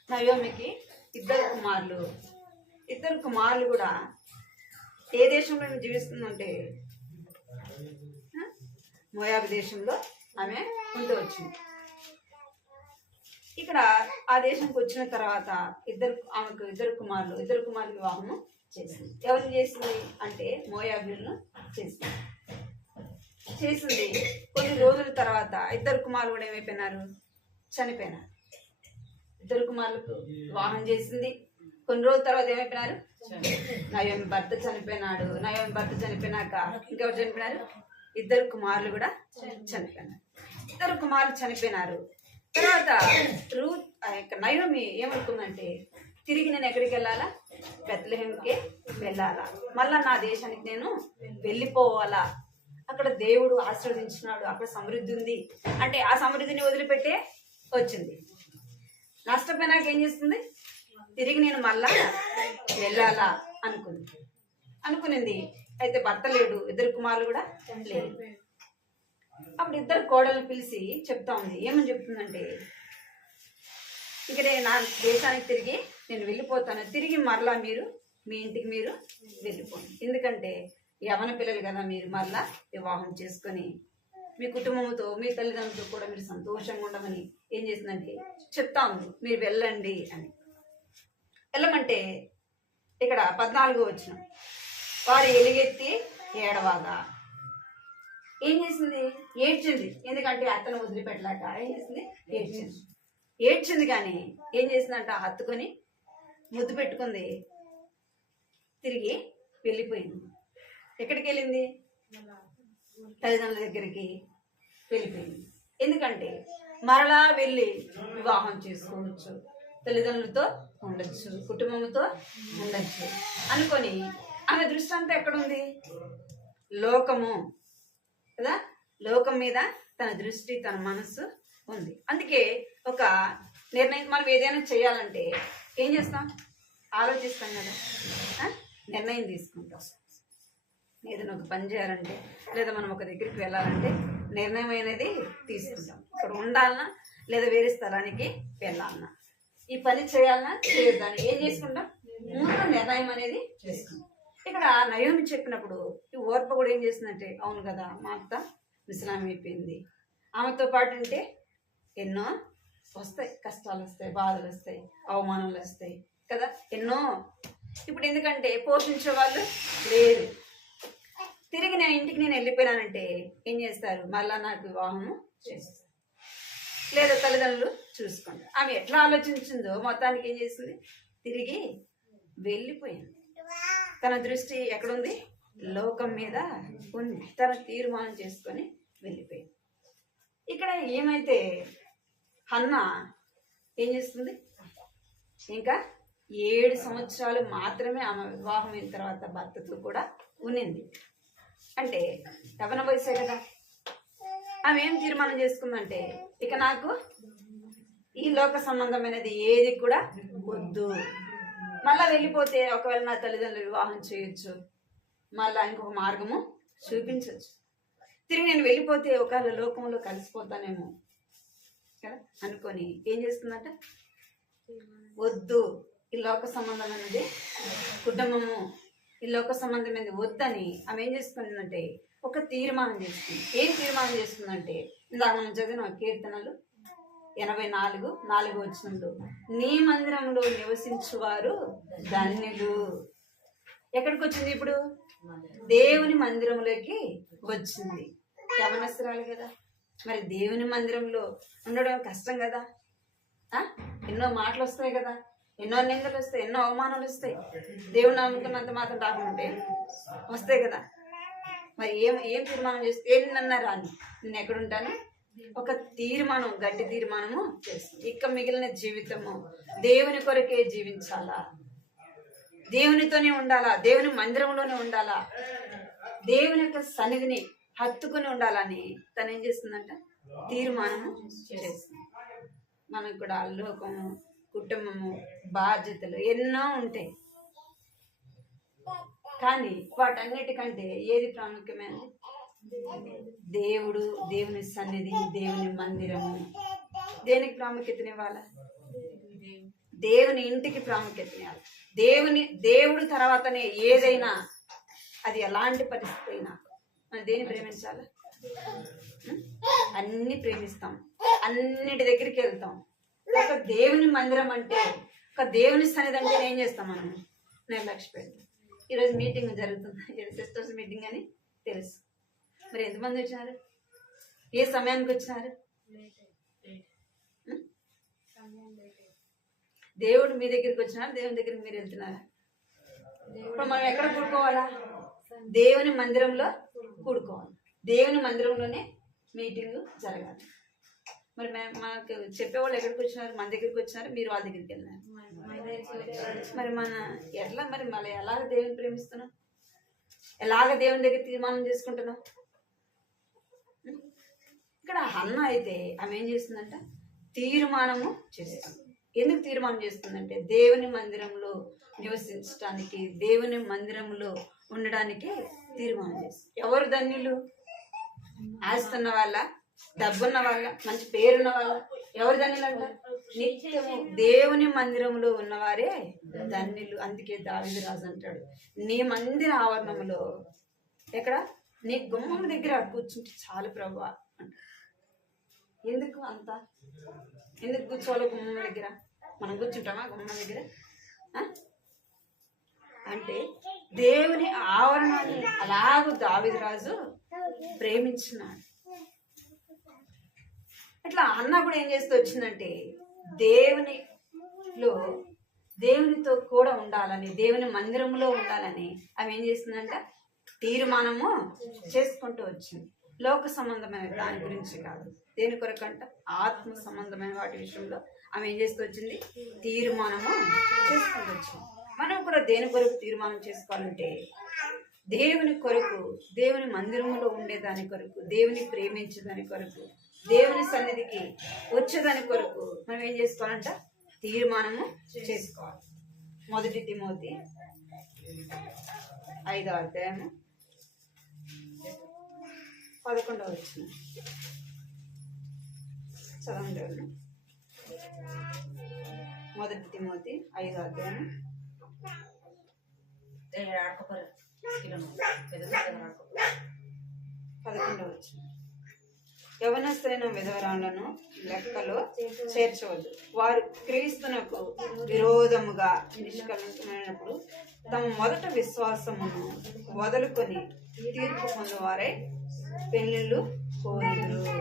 నయోమికి ఇద్దరు కుమారులు కూడా ఏ దేశంలో జీవిస్తుందంటే మోయాబు దేశంలో ఆమె ఉంటూ వచ్చింది. ఇక్కడ ఆ దేశానికి వచ్చిన తర్వాత ఆమెకు ఇద్దరు కుమారులు వివాహము చేసింది. ఎవరిని చేసింది అంటే మోయాబీలను చేసింది. కొన్ని రోజుల తర్వాత ఇద్దరు కుమారులు కూడా ఏమైపోయినారు? చనిపోయినారు. ఇద్దరు కుమారులకు వివాహం చేసింది. కొన్ని రోజుల తర్వాత ఏమైపోయినారు? నయోమి భర్త చనిపోయినాడు. నయోమి భర్త చనిపోయినాక ఇంకెవరు చనిపోయినారు? 2 కుమారులు కూడా చనిపోయినారు. 2 కుమారులు చనిపోయినారు. తర్వాత నయోమి ఏమనుకుందంటే, తిరిగి నేను ఎక్కడికి వెళ్ళాలా? బెత్లెహేంకి వెళ్ళాలా, మళ్ళా నా దేశానికి నేను వెళ్ళిపోవాలా, అక్కడ దేవుడు ఆశీర్వదించినాడు, అక్కడ సమృద్ధి ఉంది అంటే ఆ సమృద్ధిని వదిలిపెట్టే వచ్చింది. నష్టపోయినాక ఏం చేస్తుంది? తిరిగి నేను మళ్ళా వెళ్ళాలా అనుకునింది. అయితే భర్త లేడు, 2 కుమారులు కూడా లేడు. అప్పుడు 2 కోడలను పిలిచి చెప్తా ఉంది. ఏమని చెప్తుందంటే, ఇక నేను నా దేశానికి తిరిగి నేను వెళ్ళిపోతాను, తిరిగి మరలా మీరు మీ ఇంటికి మీరు వెళ్ళిపోండి. ఎందుకంటే యవన పిల్లలు కదా, మీరు మరలా వివాహం చేసుకొని మీ కుటుంబంతో మీ తల్లిదండ్రులతో కూడా మీరు సంతోషంగా ఉండమని ఏం చేసిందంటే చెప్తా ఉంది. మీరు వెళ్ళండి అని. వెళ్ళమంటే ఇక్కడ 14 వచ్చిన వారు ఎలుగెత్తి ఏడవాగా ఏం చేసింది? ఏడ్చింది. ఎందుకంటే అతను వదిలిపెట్టలేక ఏం చేసింది? ఏడ్చింది. కానీ ఏం చేసిందంట? హత్తుకొని ముద్దు పెట్టుకుంది, తిరిగి వెళ్ళిపోయింది. ఎక్కడికి వెళ్ళింది? తల్లిదండ్రుల దగ్గరికి వెళ్ళిపోయింది. ఎందుకంటే మరలా వెళ్ళి వివాహం చేసుకోవచ్చు, తల్లిదండ్రులతో ఉండొచ్చు, కుటుంబంతో ఉండొచ్చు అనుకొని ఆమె దృష్టి అంతా ఎక్కడుంది? లోకము కదా, లోకం మీద తన దృష్టి, తన మనస్సు ఉంది. అందుకే ఒక నిర్ణయం మనం ఏదైనా చేయాలంటే ఏం చేస్తాం? ఆలోచిస్తాం కదా, నిర్ణయం తీసుకుంటాం. ఏదైనా ఒక పని చేయాలంటే లేదా మనం ఒక దగ్గరికి వెళ్ళాలంటే నిర్ణయం అనేది తీసుకుంటాం. ఇక్కడ ఉండాలన్నా లేదా వేరే స్థలానికి వెళ్ళాలన్నా, ఈ పని చేయాలన్నా చేయొద్దని ఏం చేసుకుంటాం? ముందు నిర్ణయం అనేది చేసుకుంటాం. ఇక్కడ నయోమి చెప్పినప్పుడు ఈ ఓర్ప కూడా ఏం చేసిందంటే, అవును కదా మా అత్త విశ్రామం అయిపోయింది, ఆమెతో పాటు ఉంటే ఎన్నో వస్తాయి, కష్టాలు వస్తాయి, బాధలు వస్తాయి, అవమానాలు వస్తాయి కదా, ఎన్నో. ఇప్పుడు ఎందుకంటే పోషించే వాళ్ళు లేరు, తిరిగి నేను ఇంటికి నేను వెళ్ళిపోయినానంటే ఏం చేస్తారు? మళ్ళా నాకు వివాహము చేస్తారు, లేదా తల్లిదండ్రులు చూసుకోండి. ఆమె ఎట్లా ఆలోచించిందో మొత్తానికి ఏం చేసింది? తిరిగి వెళ్ళిపోయింది. తన దృష్టి ఎక్కడుంది? లోకం మీద ఉంది. తన తీర్మానం చేసుకొని వెళ్ళిపోయింది. ఇక్కడ ఏమైతే హన్న ఏం చేస్తుంది? ఇంకా 7 సంవత్సరాలు మాత్రమే ఆమె వివాహం అయిన తర్వాత భర్తతో కూడా ఉన్నింది. అంటే యవ్వన వయసే కదా. ఆమె ఏం తీర్మానం చేసుకుందంటే, ఇక నాకు ఈ లోక సంబంధమైనది ఏది కూడా వద్దు, మళ్ళా వెళ్ళిపోతే ఒకవేళ నా తల్లిదండ్రులు వివాహం చేయొచ్చు, మళ్ళా ఇంకొక మార్గము చూపించవచ్చు, తిరిగి నేను వెళ్ళిపోతే ఒకవేళ లోకంలో కలిసిపోతానేమో కదా అనుకొని ఏం చేస్తుందంట? వద్దు, ఈ లోక సంబంధమైనది కుటుంబము, ఈ లోక సంబంధమైనది వద్దని ఆమె ఏం చేసుకుంటుందంటే ఒక తీర్మానం చేసుకుంది. ఏం తీర్మానం చేసుకుందంటే, ఇందాక మనం చదివిన కీర్తనలు 84:4 వచనంలో, నీ మందిరంలో నివసించువారు ధన్యులు. ఎక్కడికి వచ్చింది? ఇప్పుడు దేవుని మందిరంలోకి వచ్చింది. యవనస్తురాలు కదా, మరి దేవుని మందిరంలో ఉండడం కష్టం కదా. ఎన్నో మాటలు వస్తాయి కదా, ఎన్నో నిందలు వస్తాయి, ఎన్నో అవమానాలు వస్తాయి. దేవుని నమ్ముకున్నంత మాత్రం రాకుంటే వస్తాయి కదా. మరి ఏం తీర్మానం చేస్తే ఏంటన్నారు అని నేను ఎక్కడుంటాను? ఒక తీర్మానం, గట్టి తీర్మానము చేస్తుంది. ఇక మిగిలిన జీవితము దేవుని కొరకే జీవించాలా, దేవునితోనే ఉండాలా, దేవుని మందిరంలోనే ఉండాలా, దేవుని యొక్క సన్నిధిని హత్తుకుని ఉండాలని తను ఏం చేస్తుందంట? తీర్మానము చేస్తుంది. మనకు కూడా లోకము, కుటుంబము, బాధ్యతలు ఎన్నో ఉంటాయి. కానీ వాటన్నిటికంటే ఏది ప్రాముఖ్యమైనది? దేవుడు, దేవుని సన్నిధి, దేవుని మందిరము. దేనికి ప్రాముఖ్యతనివ్వాలా? దేవుని ఇంటికి ప్రాముఖ్యతనివ్వాలి. దేవుడు తర్వాతనే ఏదైనా, అది ఎలాంటి పరిస్థితి అయినా మనం దేన్ని ప్రేమించాలా? అన్ని ప్రేమిస్తాం, అన్నిటి దగ్గరికి వెళ్తాం. ఒక దేవుని మందిరం అంటే, ఒక దేవుని సన్నిధి అంటే ఏం చేస్తాం? మనం నిర్లక్ష్య పెడతాం. ఈరోజు మీటింగ్ జరుగుతుంది, సిస్టర్స్ మీటింగ్ అని తెలుసు. మరి ఎంతమంది వచ్చినారు? ఏ సమయానికి వచ్చినారు? దేవుడు మీ దగ్గరికి వచ్చినారా, దేవుని దగ్గరికి మీరు వెళ్తున్నారా? ఇప్పుడు మనం ఎక్కడ కూడుకోవాలా? దేవుని మందిరంలో కూడుకోవాలి. దేవుని మందిరంలోనే మీటింగ్ జరగాలి. మరి మనకు చెప్పేవాళ్ళు ఎక్కడికి వచ్చినారు? మన దగ్గరికి వచ్చినారు, మీరు వాళ్ళ దగ్గరికి వెళ్ళినారు. మరి మరి ఎలాగ దేవుని ప్రేమిస్తున్నాం, ఎలాగ దేవుని దగ్గర తీర్మానం చేసుకుంటున్నాం? ఇక్కడ హన్న అయితే ఆమె ఏం చేస్తుందంట? తీర్మానము చేస్తుంది. ఎందుకు తీర్మానం చేస్తుందంటే దేవుని మందిరంలో నివసించడానికి, దేవుని మందిరంలో ఉండడానికి తీర్మానం చేస్తుంది. ఎవరు ధన్యులు? ఆస్తున్న వాళ్ళ, డబ్బున్న వాళ్ళ, మంచి పేరున్న వాళ్ళ? ఎవరు ధన్యులు అంట? నిత్యము దేవుని మందిరంలో ఉన్నవారే ధన్యులు. అందుకే దావీదు రాజు అంటాడు, నీ మందిర ఆవరణంలో, ఎక్కడ? నీ గుమ్మం దగ్గర కూర్చుంటే చాలు ప్రభువా అంటాడు. ఎందుకు అంత? ఎందుకు కూర్చోవాలి గుమ్మం దగ్గర? మనం కూర్చుంటామా గుమ్మం దగ్గర? అంటే దేవుని ఆవరణాన్ని అలాగూ దావీదు రాజు ప్రేమించినాడు. అట్లా అన్న కూడా ఏం చేస్తూ వచ్చిందంటే దేవునితో కూడా ఉండాలని, దేవుని మందిరంలో ఉండాలని ఆమె ఏం చేస్తుందంట? తీర్మానము చేసుకుంటూ వచ్చింది. లోక సంబంధమైన దాని గురించి కాదు, దేని కొరకంట? ఆత్మ సంబంధమైన వాటి విషయంలో ఆమె ఏం చేస్తూ వచ్చింది? తీర్మానము చేసుకుంటూ వచ్చింది. మనం కూడా దేని కొరకు తీర్మానం చేసుకోవాలంటే దేవుని కొరకు, దేవుని మందిరంలో ఉండేదాని కొరకు, దేవుని ప్రేమించేదాని కొరకు, దేవుని సన్నిధికి వచ్చేదాని కొరకు మనం ఏం చేసుకోవాలంట? తీర్మానము చేసుకోవాలి. 1 తిమోతి 5వ అధ్యాయము 11వ వచనం చదవండి. 1 తిమోతి 5వ అధ్యాయం 11వ వచనం. యవనస్తులైన విధవరాలను లెక్కలో చేర్చవద్దు. వారు క్రీస్తునకు విరోధముగా నిష్కలంకమైనప్పుడు తమ మొదట విశ్వాసమును వదులుకొని తీర్పు పొందువారే పెళ్ళిళ్ళు కోరుదురు.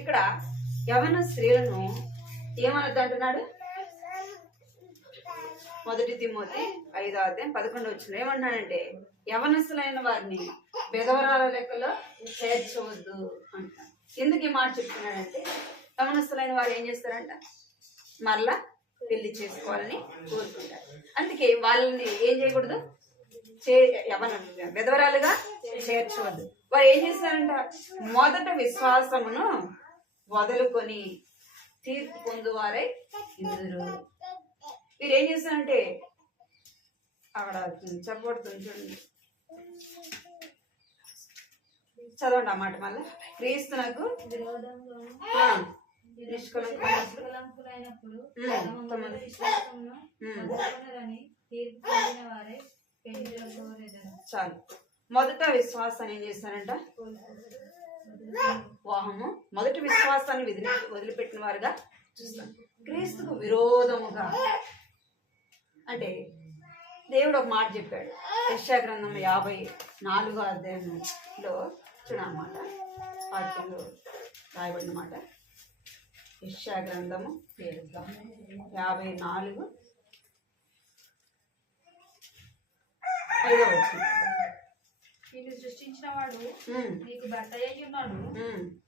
ఇక్కడ యవన స్త్రీలను ఏమనద్దు అంటున్నాడు? 1 తిమోతి 5వ అధ్యాయం 11వ వచనం ఏమంటున్నాడంటే యవనస్తులైన వారిని విధవరాల లెక్కలో చేర్చవద్దు అంటారు. ఎందుకు ఈ మాట చెప్తున్నాడంటే యవనస్తులైన వారు ఏం చేస్తారంట? మరలా పెళ్లి చేసుకోవాలని కోరుకుంటారు. అందుకే వాళ్ళని ఏం చేయకూడదు? విధవరాలుగా చేర్చవద్దు. వారు ఏం చేస్తారంట? మొదట విశ్వాసమును వదులుకొని తీర్పు పొందువారై ఇందురు. వీరు ఏం చేస్తారంటే అక్కడ చెప్పబడుతుంది చూడండి, చదవండి ఆ మాట మళ్ళీ. క్రీస్తునకు చాలు. మొదట విశ్వాసాన్ని ఏం చేస్తారంట? వాహము మొదటి విశ్వాసాన్ని వదిలిపెట్టిన వారుగా చూస్తాం. క్రీస్తుకు విరోధముగా అంటే దేవుడు ఒక మాట చెప్పాడు. యెషయా గ్రంథం 54వ అధ్యాయంలో చూడన్నమాట, వాక్యంలో రాయబడిన మాట. యెషయా గ్రంథము 54 5వ వచనం. నిన్ను సృష్టించిన వాడు నీకు భర్త అయి ఉన్నాడు,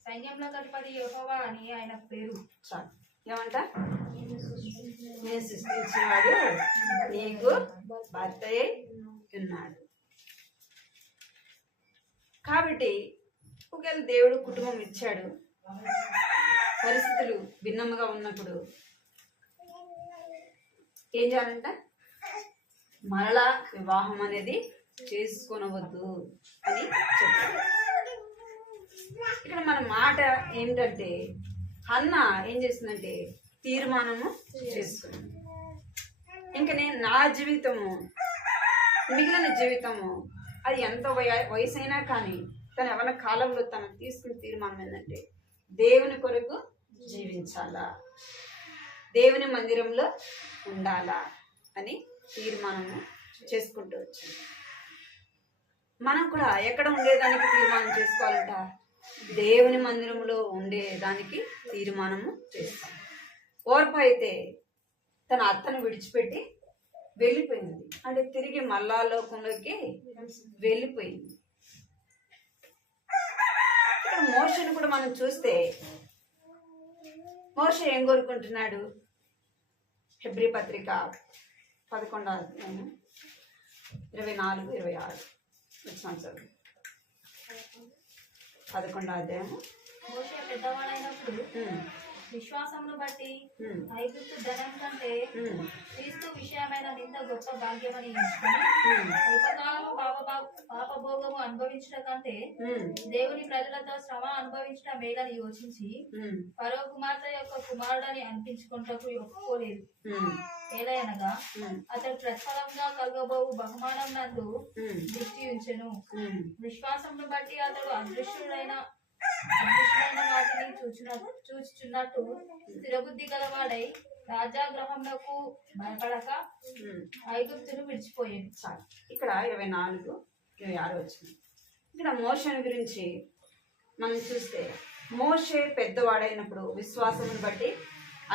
సైన్యంలో అధిపతి యెహోవా అని ఆయన పేరు. చాలు. ఏమంట? నేను సృష్టించినవాడు నీకు భర్త అయి ఉన్నాడు. కాబట్టి ఒకవేళ దేవుడు కుటుంబం ఇచ్చాడు, పరిస్థితులు భిన్నంగా ఉన్నప్పుడు ఏం చేయాలంట? మరలా వివాహం అనేది చేసుకొనవద్దు అని చెప్పారు. ఇక్కడ మన మాట ఏంటంటే హన్న ఏం చేస్తుందంటే తీర్మానము చేసుకుంది. ఇంకా నేను నా జీవితము, మిగిలిన జీవితము, అది ఎంత వయసు అయినా కానీ తన యవ్వన కాలంలో తను తీసుకున్న తీర్మానం ఏంటంటే దేవుని కొరకు జీవించాలా, దేవుని మందిరంలో ఉండాలా అని తీర్మానము చేసుకుంటూ వచ్చింది. మనం కూడా ఎక్కడ ఉండేదానికి తీర్మానం చేసుకోవాలంట? దేవుని మందిరంలో ఉండేదానికి తీర్మానము చేస్తాం. ఓర్పు అయితే తన అత్తను విడిచిపెట్టి వెళ్ళిపోయింది, అంటే తిరిగి మళ్ళా లోకంలోకి వెళ్ళిపోయింది. ఇక్కడ మోషను కూడా మనం చూస్తే మోషే ఏం కోరుకుంటున్నాడు? హెబ్రీ పత్రిక 11:24-26 చదువు. 11 మోషే పెద్దవాడైనప్పుడు విశ్వాసమును బట్టి ఐగుప్తు ధనం కంటే క్రీస్తు విషయమైన నింద గొప్ప భాగ్యమని ఎంచుకొని అల్పకాలము పాపభోగము అనుభవించడం కంటే దేవుని ప్రజలతో శ్రమ అనుభవించడం మేలని యోచించి ఫరో కుమార్తె యొక్క కుమారుడని అనిపించుకుంటకు ఒప్పుకోలేదు. ఏలయనగా అతడు ప్రతిఫలంగా కలగబోవు బహుమానం నందు దృష్టి ఉంచెను. విశ్వాసమును బట్టి అతడు అదృశ్యుడైన వాటిని చూచుచున్నట్టు స్థిరబుద్ధి గలవాడై రాజాగ్రహంలోకి భయపడక ఐగుప్తును విడిచిపోయాడు. ఇక్కడ 24-26 వచ్చింది. ఇక్కడ మోషను గురించి మనం చూస్తే మోషే పెద్దవాడైనప్పుడు విశ్వాసమును బట్టి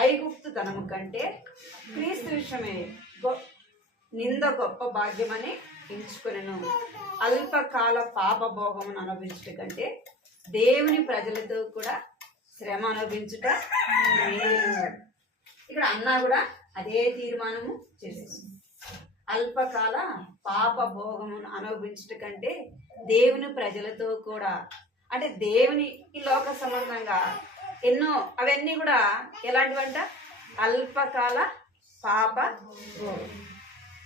ఐగుప్తు ధనము కంటే క్రీస్తు విషయమే నింద గొప్ప భాగ్యమని ఎంచుకొనెను. అల్పకాల పాప భోగమును అనుభవించుట కంటే దేవుని ప్రజలతో కూడా శ్రమ అనుభవించుట మేలు. ఇక్కడ అన్నా కూడా అదే తీర్మానము చేస్తుంది. అల్పకాల పాప భోగమును అనుభవించుట కంటే దేవుని ప్రజలతో కూడా, అంటే దేవుని ఈ లోక సంబంధంగా ఎన్నో అవన్నీ కూడా ఎలాంటివంట? అల్పకాల పాప భోగం.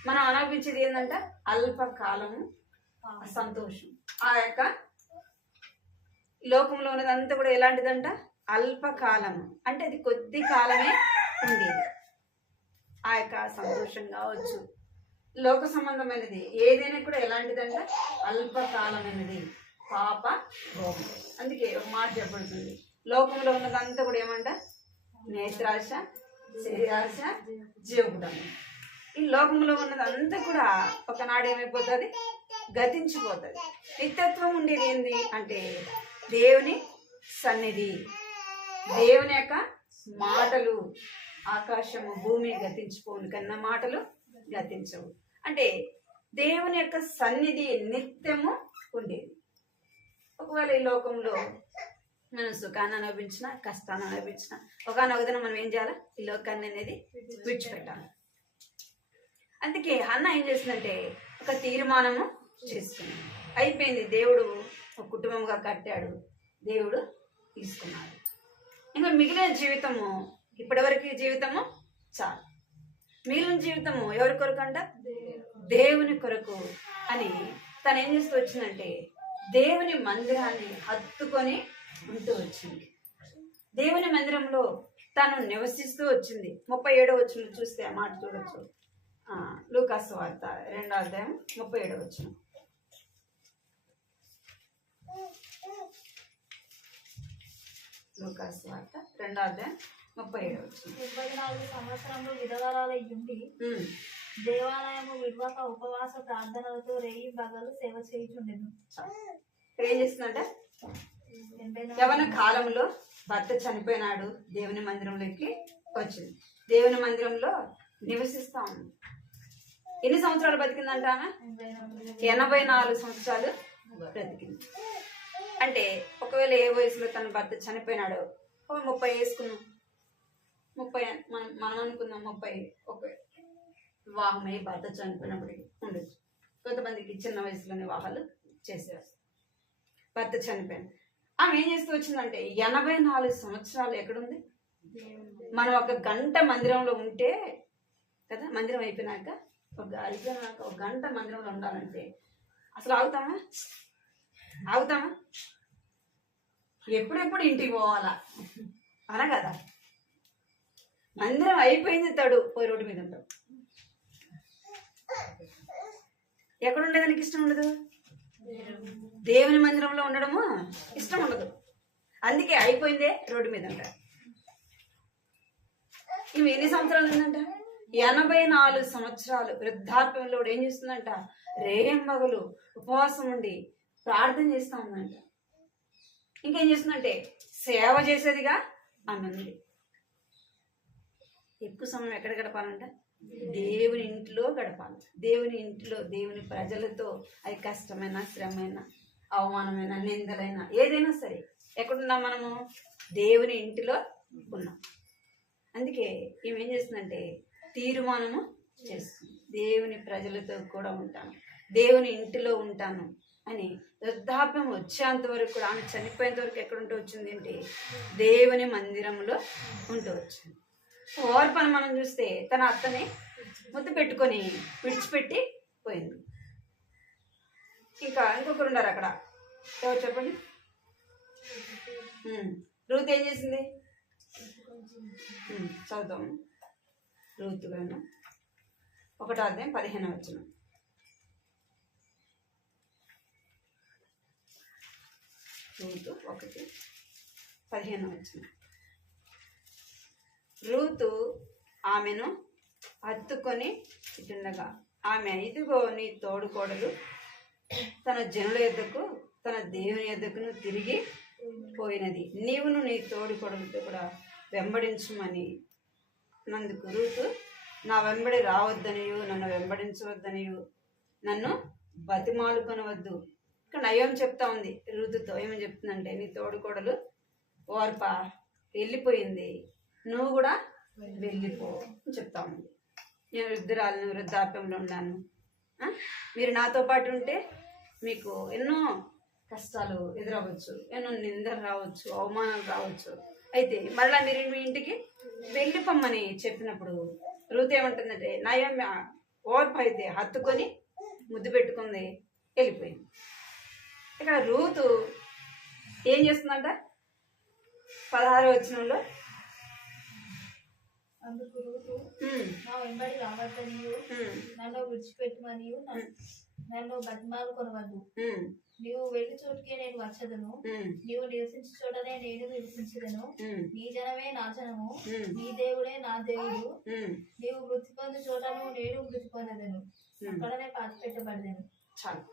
మనం అనుభవించేది ఏంటంట? అల్పకాలము సంతోషం. ఆ యొక్క లోకంలో ఉన్నదంతా కూడా ఎలాంటిదంట? అల్పకాలము, అంటే అది కొద్ది కాలమే ఉండేది. ఆ యొక్క సంతోషం కావచ్చు, లోక సంబంధమైనది ఏదైనా కూడా ఎలాంటిదంట? అల్పకాలమైనది, పాప భోగం. అందుకే ఒక మాట చెప్పబడుతుంది, లోకంలో ఉన్నదంతా కూడా ఏమంట? నేత్రాశ, శరీరాశ, జీవపుటం. ఈ లోకంలో ఉన్నదంతా కూడా ఒకనాడు ఏమైపోతుంది? గతించిపోతుంది. నిత్యత్వం ఉండేది ఏంది అంటే దేవుని సన్నిధి, దేవుని యొక్క మాటలు. ఆకాశము భూమి గతించిపోను కన్నా మాటలు గతించవు. అంటే దేవుని యొక్క సన్నిధి నిత్యము ఉండేది. ఒకవేళ ఈ లోకంలో మనం సుఖాన్ని అనుభవించిన, కష్టాన్ని అనుభవించిన, ఒకనొక దినం మనం ఏం చేయాలి? ఈ లోకాన్ని అనేది విడిచిపెట్టాలి. అందుకే అన్న ఏం చేసిందంటే ఒక తీర్మానము చేసుకుంది. అయిపోయింది. దేవుడు ఒక కుటుంబంగా కట్టాడు, దేవుడు తీసుకున్నాడు. ఇంకా మిగిలిన జీవితము, ఇప్పటివరకు జీవితము చాలు. మిగిలిన జీవితము ఎవరి కొరకు అంట? దేవుని కొరకు అని తను ఏం చేస్తూ వచ్చిందంటే దేవుని మందిరాన్ని హత్తుకొని ఉంటూ వచ్చింది. దేవుని మందిరంలో తను నివసిస్తూ వచ్చింది. 37వ వచనం చూస్తే ఆ మాట చూడొచ్చు. లూకాసు వార్త 2వ అధ్యాయం 37వ వచనం. లూకాసు వార్త 2వ అధ్యాయం 37వ వచనం. 24 సంవత్సరంలో విధవరాలయ్యుండి దేవాలయము విడవక ఉపవాస ప్రార్థనలతో రేయి పగలు సేవ చేయుచుండెను. ఇక్కడ ఏం చేస్తుందంటే యవన కాలంలో భర్త చనిపోయినాడు, దేవుని మందిరంలోకి వచ్చింది. దేవుని మందిరంలో నివసిస్తా ఉంది. ఎన్ని సంవత్సరాలు బతికిందంట ఆమె? 84 సంవత్సరాలు బ్రతికింది. అంటే ఒకవేళ ఏ వయసులో తన భర్త చనిపోయినాడో 30 వేసుకున్నాం, 30 మనం అనుకుందాం 31 వివాహమై భర్త చనిపోయినప్పటికీ ఉండొచ్చు. కొంతమందికి చిన్న వయసులోనే వివాహాలు చేసేవారు. భర్త చనిపోయింది. ఆమె ఏం చేస్తూ వచ్చిందంటే 84 సంవత్సరాలు ఎక్కడుంది? మనం ఒక గంట మందిరంలో ఉంటే కదా, మందిరం అయిపోయినాక ఒక గంట మందిరంలో ఉండాలంటే అసలు ఆగుతామా? ఎప్పుడెప్పుడు ఇంటికి పోవాలా అన కదా. మందిరం అయిపోయింది, తడు పోయి రోడ్డు మీద ఉంటాం. ఎక్కడ ఉండేదానికి ఇష్టం ఉండదు? దేవుని మందిరంలో ఉండడము ఇష్టం ఉండదు. అందుకే అయిపోయిందే రోడ్డు మీద ఉంటారు. ఇవి ఎన్ని సంవత్సరాలు ఉందంట? 84 సంవత్సరాలు వృద్ధాప్యంలో ఏం చేస్తుందంట? రేయంబగలు ఉపవాసం ఉండి ప్రార్థన చేస్తా ఉందంట. ఇంకేం చేస్తుందంటే సేవ చేసేదిగా అన్నది. ఎక్కువ సమయం ఎక్కడ గడపాలంట? దేవుని ఇంట్లో గడపాలి. దేవుని ఇంట్లో దేవుని ప్రజలతో, అది కష్టమైన, శ్రమైన, అవమానమైన, నిందలైన, ఏదైనా సరే ఎక్కడున్నాం మనము? దేవుని ఇంటిలో ఉన్నాం. అందుకే ఈమె ఏం చేస్తుందంటే తీర్మానము చేస్తుంది, దేవుని ప్రజలతో కూడా ఉంటాను, దేవుని ఇంటిలో ఉంటాను అని. వృద్ధాప్యం వచ్చేంత వరకు కూడా, ఆమె చనిపోయేంత వరకు ఎక్కడ ఉంటూ వచ్చింది ఏంటి? దేవుని మందిరంలో ఉంటూ వచ్చింది. ఓర్పను మనం చూస్తే తన అత్తని ముద్దు పెట్టుకొని విడిచిపెట్టి పోయింది. ఇంకా ఇంకొకరు ఉన్నారు అక్కడ, ఎవరు చెప్పండి? రూత్ ఏం చేసింది? చదువుతాము. రూతు గ్రంథం 1వ అధ్యాయం 15వ వచనం. రూతు 1:15వ వచనం. రూతు ఆమెను హత్తుకొని ఇటుండగా ఆమె, ఇదిగో నీ తోడుకోడలు తన జనుల యొద్దకు, తన దేవుని యొద్దకును తిరిగి పోయినది, నీవును నీ తోడుకోడలతో కూడా వెంబడించుమని నందుకు రూతు, నా వెంబడి రావద్దనియు, నన్ను వెంబడించవద్దనియు, నన్ను బతిమాలుకొనవద్దు. ఇక్కడ నయం చెప్తా ఉంది రూతుతో. ఏమని చెప్తుందంటే, నీ తోడుకోడలు ఓర్ప వెళ్ళిపోయింది, నువ్వు కూడా వెళ్ళిపో అని చెప్తా ఉంది. నేను వృద్ధురాలను, వృద్ధాప్యంలో ఉన్నాను, మీరు నాతో పాటు ఉంటే మీకు ఎన్నో కష్టాలు ఎదురవ్వచ్చు, ఎన్నో నిందలు రావచ్చు, అవమానాలు రావచ్చు. అయితే మళ్ళీ మీరు మీ ఇంటికి వెళ్ళిపోమ్మని చెప్పినప్పుడు రూతు ఏమంటుందంటే, నయం ఓర్పు అయితే హత్తుకొని ముద్దు పెట్టుకుంది, వెళ్ళిపోయింది. ఇక్కడ రూతు ఏం చేస్తుందంట? 16వ వచనంలో, అందుకు రూతు, నా వెంబడి రావద్దనియు, నన్ను విడిచిపెట్టుమనియు, నన్ను బతిమాలుకొనవద్దు. నీవు వెళ్ళి చోటుకే నేను వచ్చదను, నీవు నివసించే చోటనే నేను నివసించదను. నీ జనమే నా జనము, నీ దేవుడే నా దేవుడు. నీవు మృతి పొందు చోటను నేను మృతి పొందదను, అక్కడనే పాతి పెట్టబడదను. చాలు.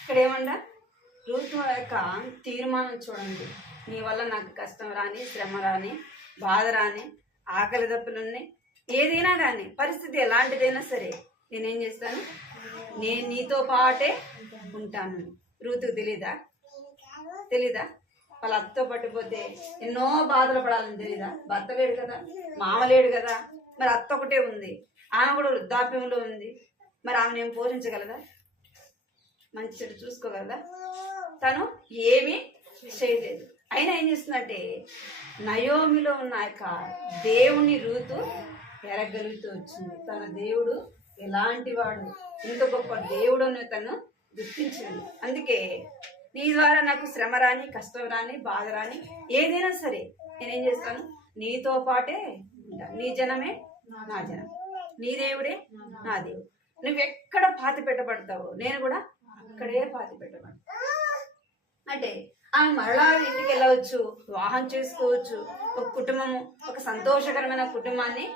ఇక్కడ ఏమన్నా రూతు యొక్క తీర్మానం చూడండి. నీ వల్ల నాకు కష్టం రాని, శ్రమ రాని, బాధ రాని, ఆకలి దప్పులున్నాయి, ఏదైనా కానీ పరిస్థితి ఎలాంటిదైనా సరే నేనేం చేస్తాను? నేను నీతో పాటే ఉంటాను. రూతుకు తెలీదా? వాళ్ళ అత్తతో పట్టిపోతే ఎన్నో బాధలు పడాలని తెలీదా? భర్త లేడు కదా, మామ లేడు కదా, మరి అత్త ఒకటే ఉంది, ఆమె కూడా వృద్ధాప్యంలో ఉంది. మరి ఆమెను ఏం పోషించగలదా? మంచి చెడు చూసుకోగలదా? తను ఏమీ చేయలేదు. అయినా ఏం చేస్తుందంటే, నయోమిలో ఉన్న యొక్క దేవుని రూతు ఎరగలుగుతూ వచ్చింది. తన దేవుడు ఎలాంటి వాడు, ఇంత గొప్ప దేవుడు అని తను గుర్తించింది. అందుకే నీ ద్వారా నాకు శ్రమ రాని, కష్టం రాని, బాధ రాని, ఏదైనా సరే నేనేం చేస్తాను? నీతో పాటే ఉంటా. నీ జనమే నా జనం, నీ దేవుడే నా దేవుడు. నువ్వు ఎక్కడ పాతి పెట్టబడతావో నేను కూడా అక్కడే పాతి పెట్టబడతా. అంటే ఆమె మరలా ఇంటికి వెళ్ళవచ్చు, వివాహం చేసుకోవచ్చు, ఒక కుటుంబము, ఒక సంతోషకరమైన కుటుంబాన్ని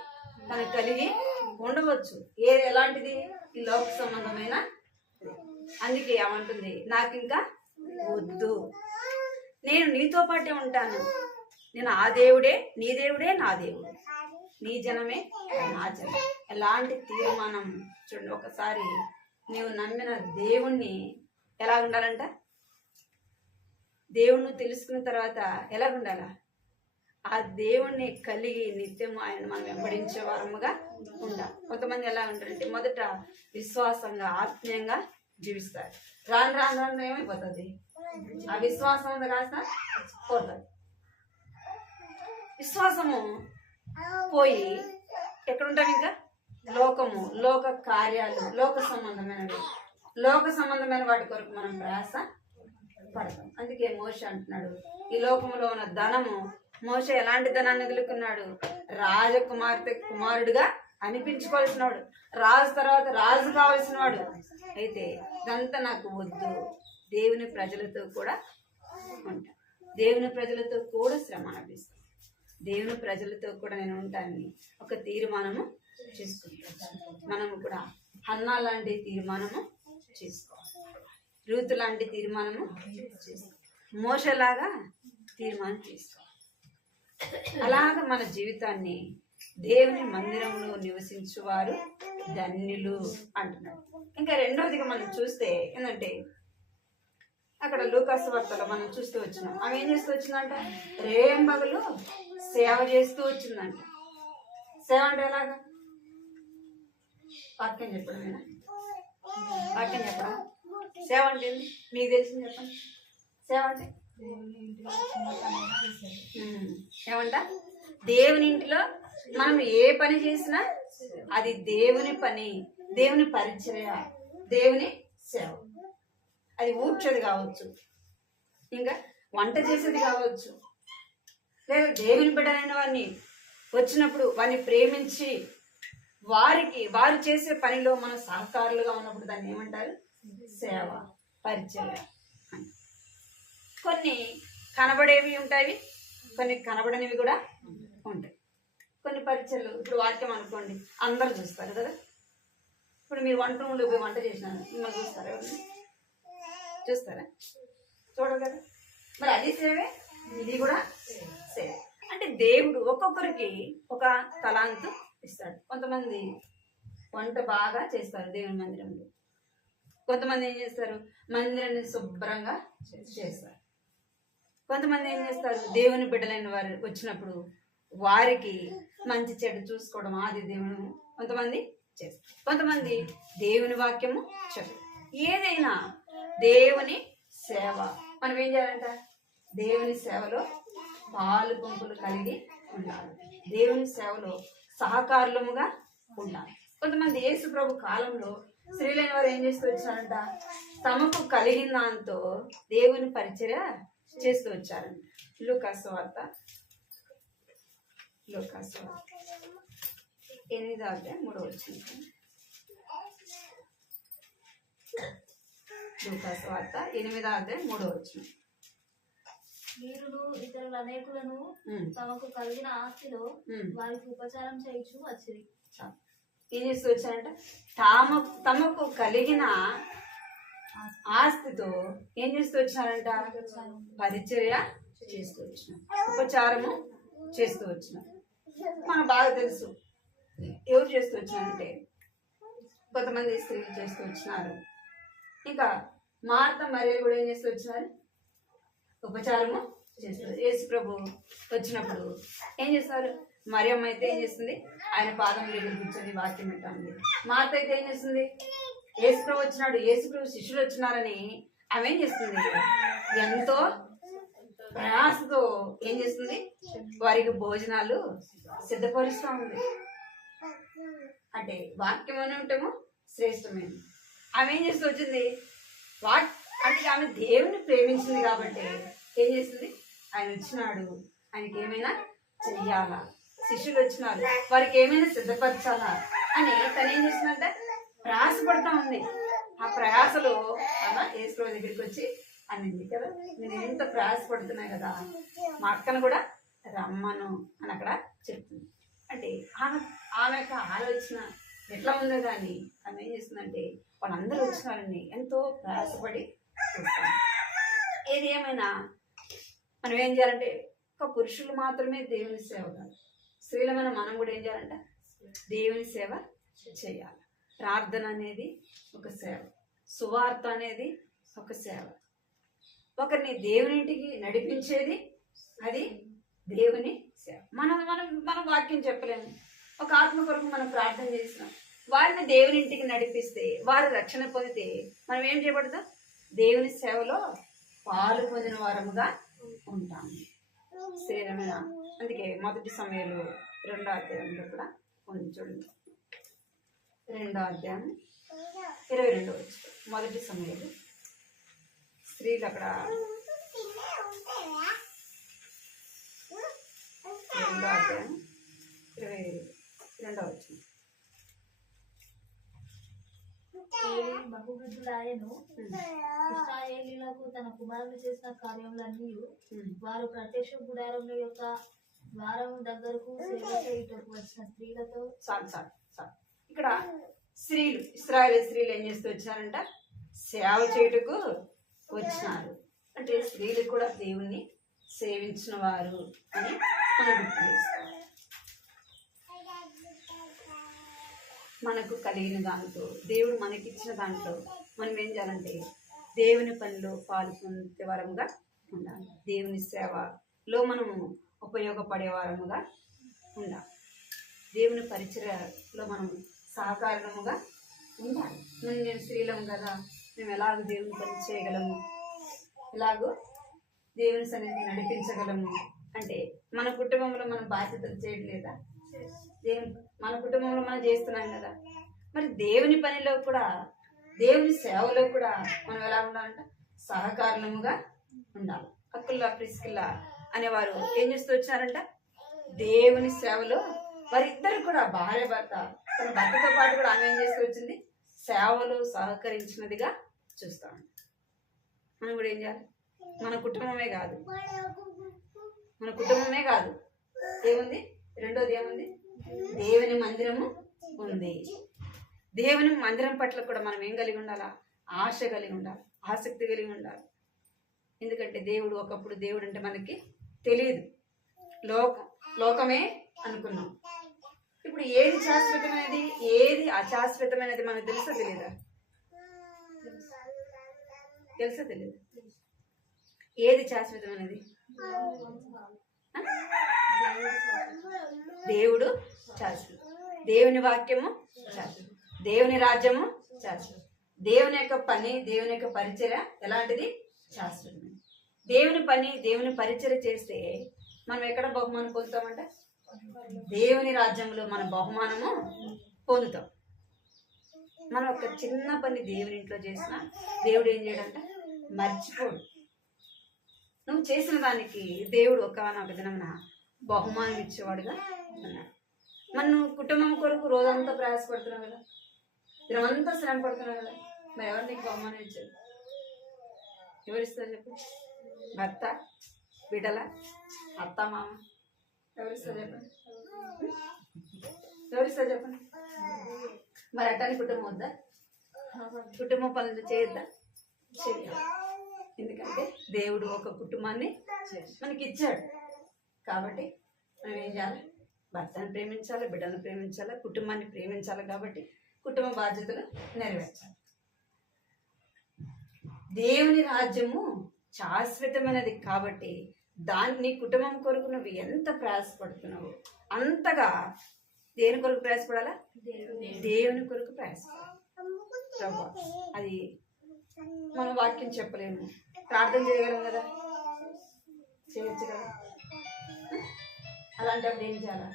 తనకు కలిగి ఉండవచ్చు. ఎలాంటిది? ఈ లోక సంబంధమైన. అందుకే ఏమంటుంది, నాకు ఇంకా వద్దు, నేను నీతో పాటే ఉంటాను, నేను ఆ దేవుడే, నీ దేవుడే నా దేవుడు, నీ జనమే నా జనం. ఎలాంటి తీర్మానం చూడండి. ఒకసారి నీవు నమ్మిన దేవుణ్ణి ఎలా ఉండాలంట? దేవుణ్ణి తెలుసుకున్న తర్వాత ఎలా ఉండాలా? ఆ దేవుణ్ణి కలిగి నిత్యం ఆయన మనం వెంబడించే వారముగా ఉండాలి. కొంతమంది ఎలా ఉంటారంటే, మొదట విశ్వాసంగా, ఆత్మీయంగా జీవిస్తారు. రాను రాను రాను ఏమైపోతుంది? ఆ విశ్వాసం అంతా కాస్త పోతుంది. విశ్వాసము పోయి ఎక్కడుంటాం? ఇంకా లోకము, లోక కార్యాలు, లోక సంబంధమైన వాటి కొరకు మనం ప్రయాస పడతాం. అందుకే మోషే అంటున్నాడు, ఈ లోకంలో ఉన్న ధనము, మోషే ఎలాంటి ధనాన్ని వదులుకున్నాడు? రాజకుమార్తె కుమారుడుగా అనిపించుకోవాల్సిన వాడు, రాజు తర్వాత రాజు కావాల్సిన వాడు. అయితే ఇదంతా నాకు వద్దు, దేవుని ప్రజలతో కూడా ఉంటా, దేవుని ప్రజలతో కూడా శ్రమ అనిపిస్తాను, దేవుని ప్రజలతో కూడా నేను ఉంటానని ఒక తీర్మానము చేసుకుంటాను. మనము కూడా హన్నా లాంటి తీర్మానము చేసుకోవాలి, రూతు లాంటి తీర్మానము చేసుకోవాలి, మోషేలాగా తీర్మానం చేసుకోవాలి. అలాగ మన జీవితాన్ని దేవుని మందిరంలో నివసించువారు ధన్యులు అంటున్నాడు. ఇంకా రెండవదిగా మనం చూస్తే ఏంటంటే అక్కడ లూకాసు వార్తలో మనం చూస్తూ వచ్చినాం. ఆమె ఏం చేస్తూ వచ్చిందంట? రేంబగలు సేవ చేస్తూ వచ్చిందంట. సేవ అంటే ఎలాగా? వాక్యం చెప్పడమేనా? వాక్యం చెప్పడం సేవ అంటే ఏంది? మీకు తెలిసింది చెప్పండి. సేవ అంటే ఏమంట? దేవుని ఇంటిలో మనం ఏ పని చేసినా అది దేవుని పని, దేవుని పరిచర్య, దేవుని సేవ. అది ఊడ్చేది కావచ్చు, ఇంకా వంట చేసేది కావచ్చు, లేదా దేవుని బిడ్డలైన వారిని వచ్చినప్పుడు వారిని ప్రేమించి వారు చేసే పనిలో మన సహకారులుగా ఉన్నప్పుడు దాన్ని ఏమంటారు? సేవ, పరిచర్య. కొన్ని కనబడేవి ఉంటాయి, కొన్ని కనబడనివి కూడా ఉంటాయి. కొన్ని పరిచర్లు, ఇప్పుడు వాక్యం అనుకోండి, అందరు చూస్తారు కదా. ఇప్పుడు మీరు వంట రూమ్లో పోయి వంట చేసినారు, మిమ్మల్ని చూస్తారా? ఎవరిని చూస్తారా? చూడరు కదా. మరి అది సేవే, ఇది కూడా సేవ. అంటే దేవుడు ఒక్కొక్కరికి ఒక తలాంతు ఇస్తాడు. కొంతమంది వంట బాగా చేస్తారు దేవుని మందిరంలో, కొంతమంది ఏం చేస్తారు? మందిరాన్ని శుభ్రంగా చేస్తారు. కొంతమంది ఏం చేస్తారు? దేవుని బిడ్డలైన వారు వచ్చినప్పుడు వారికి మంచి చెడు చూసుకోవడం, అది దేవుని కొంతమంది చేస్తారు. కొంతమంది దేవుని వాక్యము చెప్పారు. ఏదైనా దేవుని సేవ. మనం ఏం చేయాలంట? దేవుని సేవలో పాలు పంపులు కలిగి ఉండాలి, దేవుని సేవలో సహకారులముగా ఉండాలి. కొంతమంది యేసు ప్రభు కాలంలో స్త్రీలైన వారు ఏం చేస్తూ వచ్చారంట? తమకు కలిగిన దాంతో దేవుని పరిచర్య చేస్తూ వచ్చారంట. లూకాసు వార్త 8:3. లూకాసు వార్త 8:3. వీరులు ఇతరుల అనేకులను తమకు కలిగిన ఆస్తిలో వారికి ఉపచారం చేయించు వచ్చిరి. ఏం చేస్తూ వచ్చారంట? తమకు కలిగిన ఆస్తితో ఏం చేస్తూ వచ్చినారంట? పరిచర్య చేస్తూ వచ్చినారు, ఉపచారము చేస్తూ వచ్చినారు. మనకు బాగా తెలుసు ఎవరు చేస్తూ వచ్చినారంటే కొంతమంది స్త్రీలు చేస్తూ వచ్చినారు. ఇంకా మార్త మరియలు కూడా ఏం చేస్తూ వచ్చినారు? ఉపచారము చేస్తారు. యేసు ప్రభు వచ్చినప్పుడు ఏం చేస్తారు? మరియమ్మ అయితే ఏం చేస్తుంది? ఆయన పాదం దగ్గర కూర్చొని వాక్యం పెట్టండి. మార్త అయితే ఏం చేస్తుంది? యేసు ప్రభు వచ్చినాడు, యేసు ప్రభు శిష్యులు వచ్చినారని ఆమె ఏం చేస్తుంది? ఎంతో ప్రయాసతో ఏం చేస్తుంది? వారికి భోజనాలు సిద్ధపరుస్తూ ఉంది. అంటే వాక్యం అని ఉంటామో శ్రేష్టమైనది. ఆమె ఏం చేస్తూ వచ్చింది? అంటే ఆమె దేవుని ప్రేమించింది కాబట్టి ఏం చేస్తుంది? ఆయన వచ్చినాడు, ఆయనకి ఏమైనా చెయ్యాలా, శిష్యులు వచ్చినారు, వారికి ఏమైనా సిద్ధపరచాలా అని తను ఏం చేస్తుందంటే ప్రయాసపడతా ఉంది. ఆ ప్రయాసలో ఆమె యేసు దగ్గరికి వచ్చి అనింది కదా, నేను ఎంత ప్రయాసపడుతున్నా కదా, మా అక్కను కూడా రమ్మను అని అక్కడ చెప్తుంది. అంటే ఆమె యొక్క ఆలోచన ఎట్లా ఉందో కానీ ఆమె ఏం చేస్తుందంటే వాళ్ళందరూ వచ్చినారని ఎంతో ప్రయాసపడి చూస్తాను. ఏది ఏమైనా మనం ఏం చేయాలంటే ఒక పురుషులు మాత్రమే దేవుని సేవ కాదు, స్త్రీలమైన మనం కూడా ఏం చేయాలంట? దేవుని సేవ చేయాలి. ప్రార్థన అనేది ఒక సేవ, సువార్త అనేది ఒక సేవ, ఒకరిని దేవునింటికి నడిపించేది అది దేవుని సేవ. మనం వాక్యం చెప్పలేము, ఒక ఆత్మ కొరకు మనం ప్రార్థన చేసినాం, వారిని దేవునింటికి నడిపిస్తే వారు రక్షణ పొందితే మనం ఏం చేయబడతాం? దేవుని సేవలో పాలు పొందిన వారముగా ఉంటాము. శ్రీరమైన అందుకే 1 సమూయేలు 2వ అధ్యాయంలో కూడా ఉంది చూడండి. 2వ అధ్యాయం 22 1 సమూయేలు. స్త్రీలు అక్కడ 2వ అధ్యాయం 22 బహువృద్ధులాయను ఇశ్రాయేలీయులకు తన కుమారులు చేసిన కార్యములన్నీ వారు ప్రత్యక్ష గుడారముల యొక్క ద్వారం దగ్గరకు సేవ చేయుటకు వచ్చిన స్త్రీలతో ఇక్కడ స్త్రీలు, ఇశ్రాయేలు స్త్రీలు ఏం చేస్తూ వచ్చారంట? సేవ చేయుటకు వచ్చినారు. అంటే స్త్రీలు కూడా దేవుణ్ణి సేవించిన వారు అని మనం గుర్తు చేసుకోవాలి. మనకు కలిగిన దాంట్లో, దేవుడు మనకిచ్చిన దాంట్లో మనం ఏం చేయాలంటే దేవుని పనిలో పాలు పొందే వారముగా ఉండాలి. దేవుని సేవలో మనము ఉపయోగపడే వారముగా ఉండాలి. దేవుని పరిచర్యలో మనం సహకారముగా ఉండాలి. నేను స్త్రీలం కదా, మేము ఎలాగో దేవుని పని చేయగలము, ఎలాగో దేవుని సన్నిధిని నడిపించగలము అంటే మన కుటుంబంలో మనం బాధ్యతలు చేయట్లేదా? మన కుటుంబంలో మనం చేస్తున్నాం కదా. మరి దేవుని పనిలో కూడా, దేవుని సేవలో కూడా మనం ఎలా ఉండాలంట? సహకారణముగా ఉండాలి. అక్కుల్లా ప్రిస్కిల్లా అనేవారు ఏం చేస్తూ వచ్చారంట? దేవుని సేవలో వారిద్దరు కూడా భార్య భర్త, తన భర్తతో పాటు కూడా ఆమె ఏం చేస్తూ వచ్చింది? సేవలో సహకరించినదిగా చూస్తాం. మనం కూడా ఏం చేయాలి? మన కుటుంబమే కాదు, ఏముంది? రెండోది ఏముంది? దేవుని మందిరము ఉంది. దేవుని మందిరం పట్ల కూడా మనం ఏం కలిగి ఉండాలా? ఆశ కలిగి ఉండాలి, ఆసక్తి కలిగి ఉండాలి. ఎందుకంటే దేవుడు ఒకప్పుడు దేవుడు అంటే మనకి తెలియదు, లోకమే అనుకున్నాం. ఇప్పుడు ఏది శాశ్వతమైనది, ఏది అశాశ్వతమైనది మనకు తెలుసా తెలియదా? తెలియదు. ఏది శాశ్వతమైనది? దేవుడు శాశ్వతం, దేవుని వాక్యము శాశ్వతం, దేవుని రాజ్యము శాశ్వతం, దేవుని యొక్క పని, దేవుని యొక్క పరిచర్య ఎలాంటిది? శాశ్వతమైనది. దేవుని పని, దేవుని పరిచర్య చేస్తే మనం ఎక్కడ బహుమానం పొందుతామంట? దేవుని రాజ్యంలో మన బహుమానము పొందుతాం. మనం ఒక చిన్న పని దేవుని ఇంట్లో చేసినా దేవుడు ఏం చేయడంట? మర్చిపోడు. నువ్వు చేసిన దానికి దేవుడు ఒకనొక దినమున బహుమానం ఇచ్చేవాడుగా ఉన్నాడు. మరి నువ్వు కుటుంబం కొరకు రోజంతా ప్రయాసపడుతున్నావు కదా, దినమంతా శ్రమ పడుతున్నావు కదా, మరి ఎవరు నీకు బహుమానం ఇచ్చారు? ఎవరిస్తారు చెప్పు? భర్త, బిడ్డల, అత్త, మామ? ఎవరిస్తారు చెప్పండి? ఎవరిస్తారు చెప్పండి? మరి అట్టాని కుటుంబం వద్దా? కుటుంబ పనులు చేయొద్దా? చేయాలి. ఎందుకంటే దేవుడు ఒక కుటుంబాన్ని మనకి ఇచ్చాడు కాబట్టి మనం ఏం చేయాలి? భర్తను ప్రేమించాలి, బిడ్డను ప్రేమించాలి, కుటుంబాన్ని ప్రేమించాలి. కాబట్టి కుటుంబ బాధ్యతలు నెరవేర్చాలి. దేవుని రాజ్యము శాశ్వతమైనది కాబట్టి దాన్ని కుటుంబం కొరకు నువ్వు ఎంత ప్రయాసపడుతున్నావు అంతగా దేని కొరకు ప్రయాసపడాలా? దేవుని కొరకు ప్రయాసపడాలి. అది మనం వాక్యం చెప్పలేము, ప్రార్థన చేయగలం కదా, చేయొచ్చు కదా. అలాంటప్పుడు ఏం చేయాలి?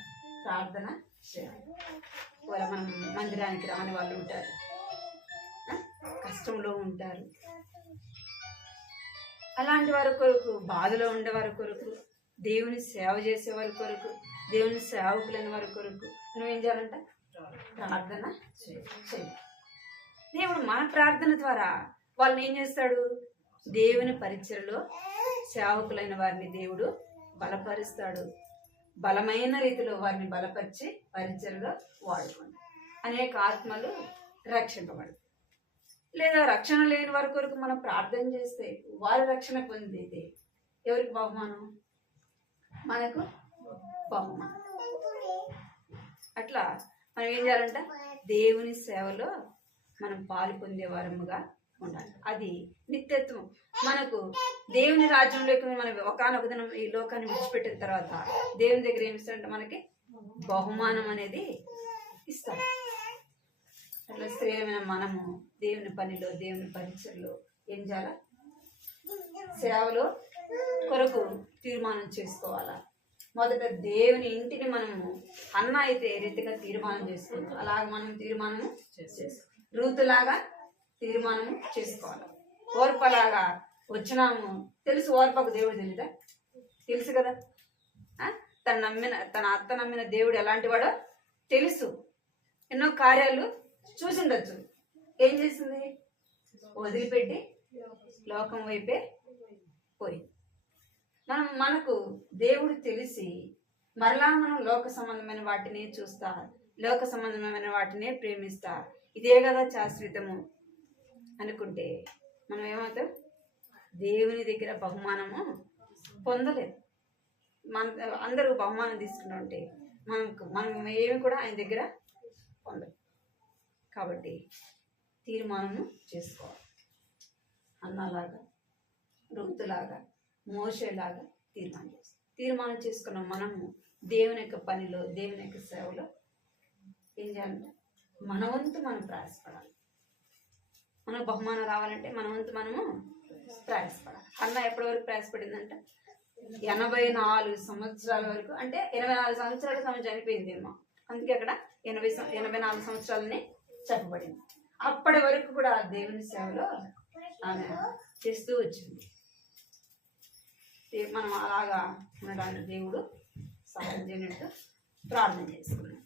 ప్రార్థన చేయాలి. వాళ్ళ మనం మందిరానికి రాని వాళ్ళు ఉంటారు, కష్టంలో ఉంటారు. అలాంటి వారి కొరకు, బాధలో ఉండేవారి కొరకు, దేవుని సేవ చేసేవారి కొరకు, దేవుని సేవకులైన వారి కొరకు నువ్వేం చేయాలంట? ప్రార్థన చేయాలి. దేవుడు మన ప్రార్థన ద్వారా వాళ్ళని ఏం చేస్తాడు? దేవుని పరిచర్యలో సేవకులైన వారిని దేవుడు బలపరుస్తాడు. బలమైన రీతిలో వారిని బలపరిచి పరిచర్యలో వాడుకోండి. అనేక ఆత్మలు రక్షింపబడు. లేదా రక్షణ లేని వారి కొరకు మనం ప్రార్థన చేస్తే వారి రక్షణ పొందితే ఎవరికి బహుమానం? మనకు బహుమానం. అట్లా మనం ఏం చేయాలంట? దేవుని సేవలో మనం పాలు పొందే వారముగా ఉండాలి. అది నిత్యత్వం. మనకు దేవుని రాజ్యంలోకి మనం ఒకనొక దినం ఈ లోకాన్ని విడిచిపెట్టిన తర్వాత దేవుని దగ్గర ఏమి ఇస్తారంటే మనకి బహుమానం అనేది ఇస్తారు. అట్లా స్త్రీలమైన మనము దేవుని పనిలో, దేవుని పరిచర్లో ఏం చేయాలా? సేవలో కొరకు తీర్మానం చేసుకోవాలా. మొదట దేవుని ఇంటిని మనము అన్న అయితే ఏ రీతిగా తీర్మానం చేసుకుంటాం అలాగ మనం తీర్మానము చేసుకోవాలి. రూతులాగా తీర్మానము చేసుకోవాలి. ఓర్పలాగా వచ్చినాము తెలుసు. ఓర్పకు దేవుడు తెలీదా? తెలుసు కదా. తన అత్త నమ్మిన దేవుడు ఎలాంటి వాడో తెలుసు. ఎన్నో కార్యాలు చూసిండొచ్చు. ఏం చేసింది? వదిలిపెట్టి లోకం వైపే పోయింది. మనకు దేవుడు తెలిసి మరలా మనం లోక సంబంధమైన వాటిని చూస్తా, లోక సంబంధమైన వాటినే ప్రేమిస్తా, ఇదే కదా శాశ్వతము అనుకుంటే మనం ఏమవుతాం? దేవుని దగ్గర బహుమానము పొందలేదు. అందరూ బహుమానం తీసుకుంటూ ఉంటే మనం ఏమి కూడా ఆయన దగ్గర పొందలేదు. కాబట్టి తీర్మానం చేసుకోవాలి. అన్నలాగా, రూతులాగా, మోషేలాగా తీర్మానం చేసుకున్న మనము దేవుని యొక్క పనిలో, దేవుని యొక్క సేవలో ఏం చేయాలంటే మన వంతు మనం ప్రయాసపడాలి. మనకు బహుమానం రావాలంటే మన వంతు మనము ప్రయాసపడాలి. అన్న ఎప్పటి వరకు ప్రయాసపడిందంటే 84 సంవత్సరాల వరకు, అంటే 24 సంవత్సరాల సమయం చనిపోయింది అమ్మ. అందుకే అక్కడ 84 సంవత్సరాలని చెప్పబడింది. అప్పటి వరకు కూడా దేవుని సేవలో ఆమె చేస్తూ వచ్చింది. మనం అలాగా ఉండడానికి దేవుడు సహాయం చేయనట్టు ప్రార్థన చేసుకున్నాం.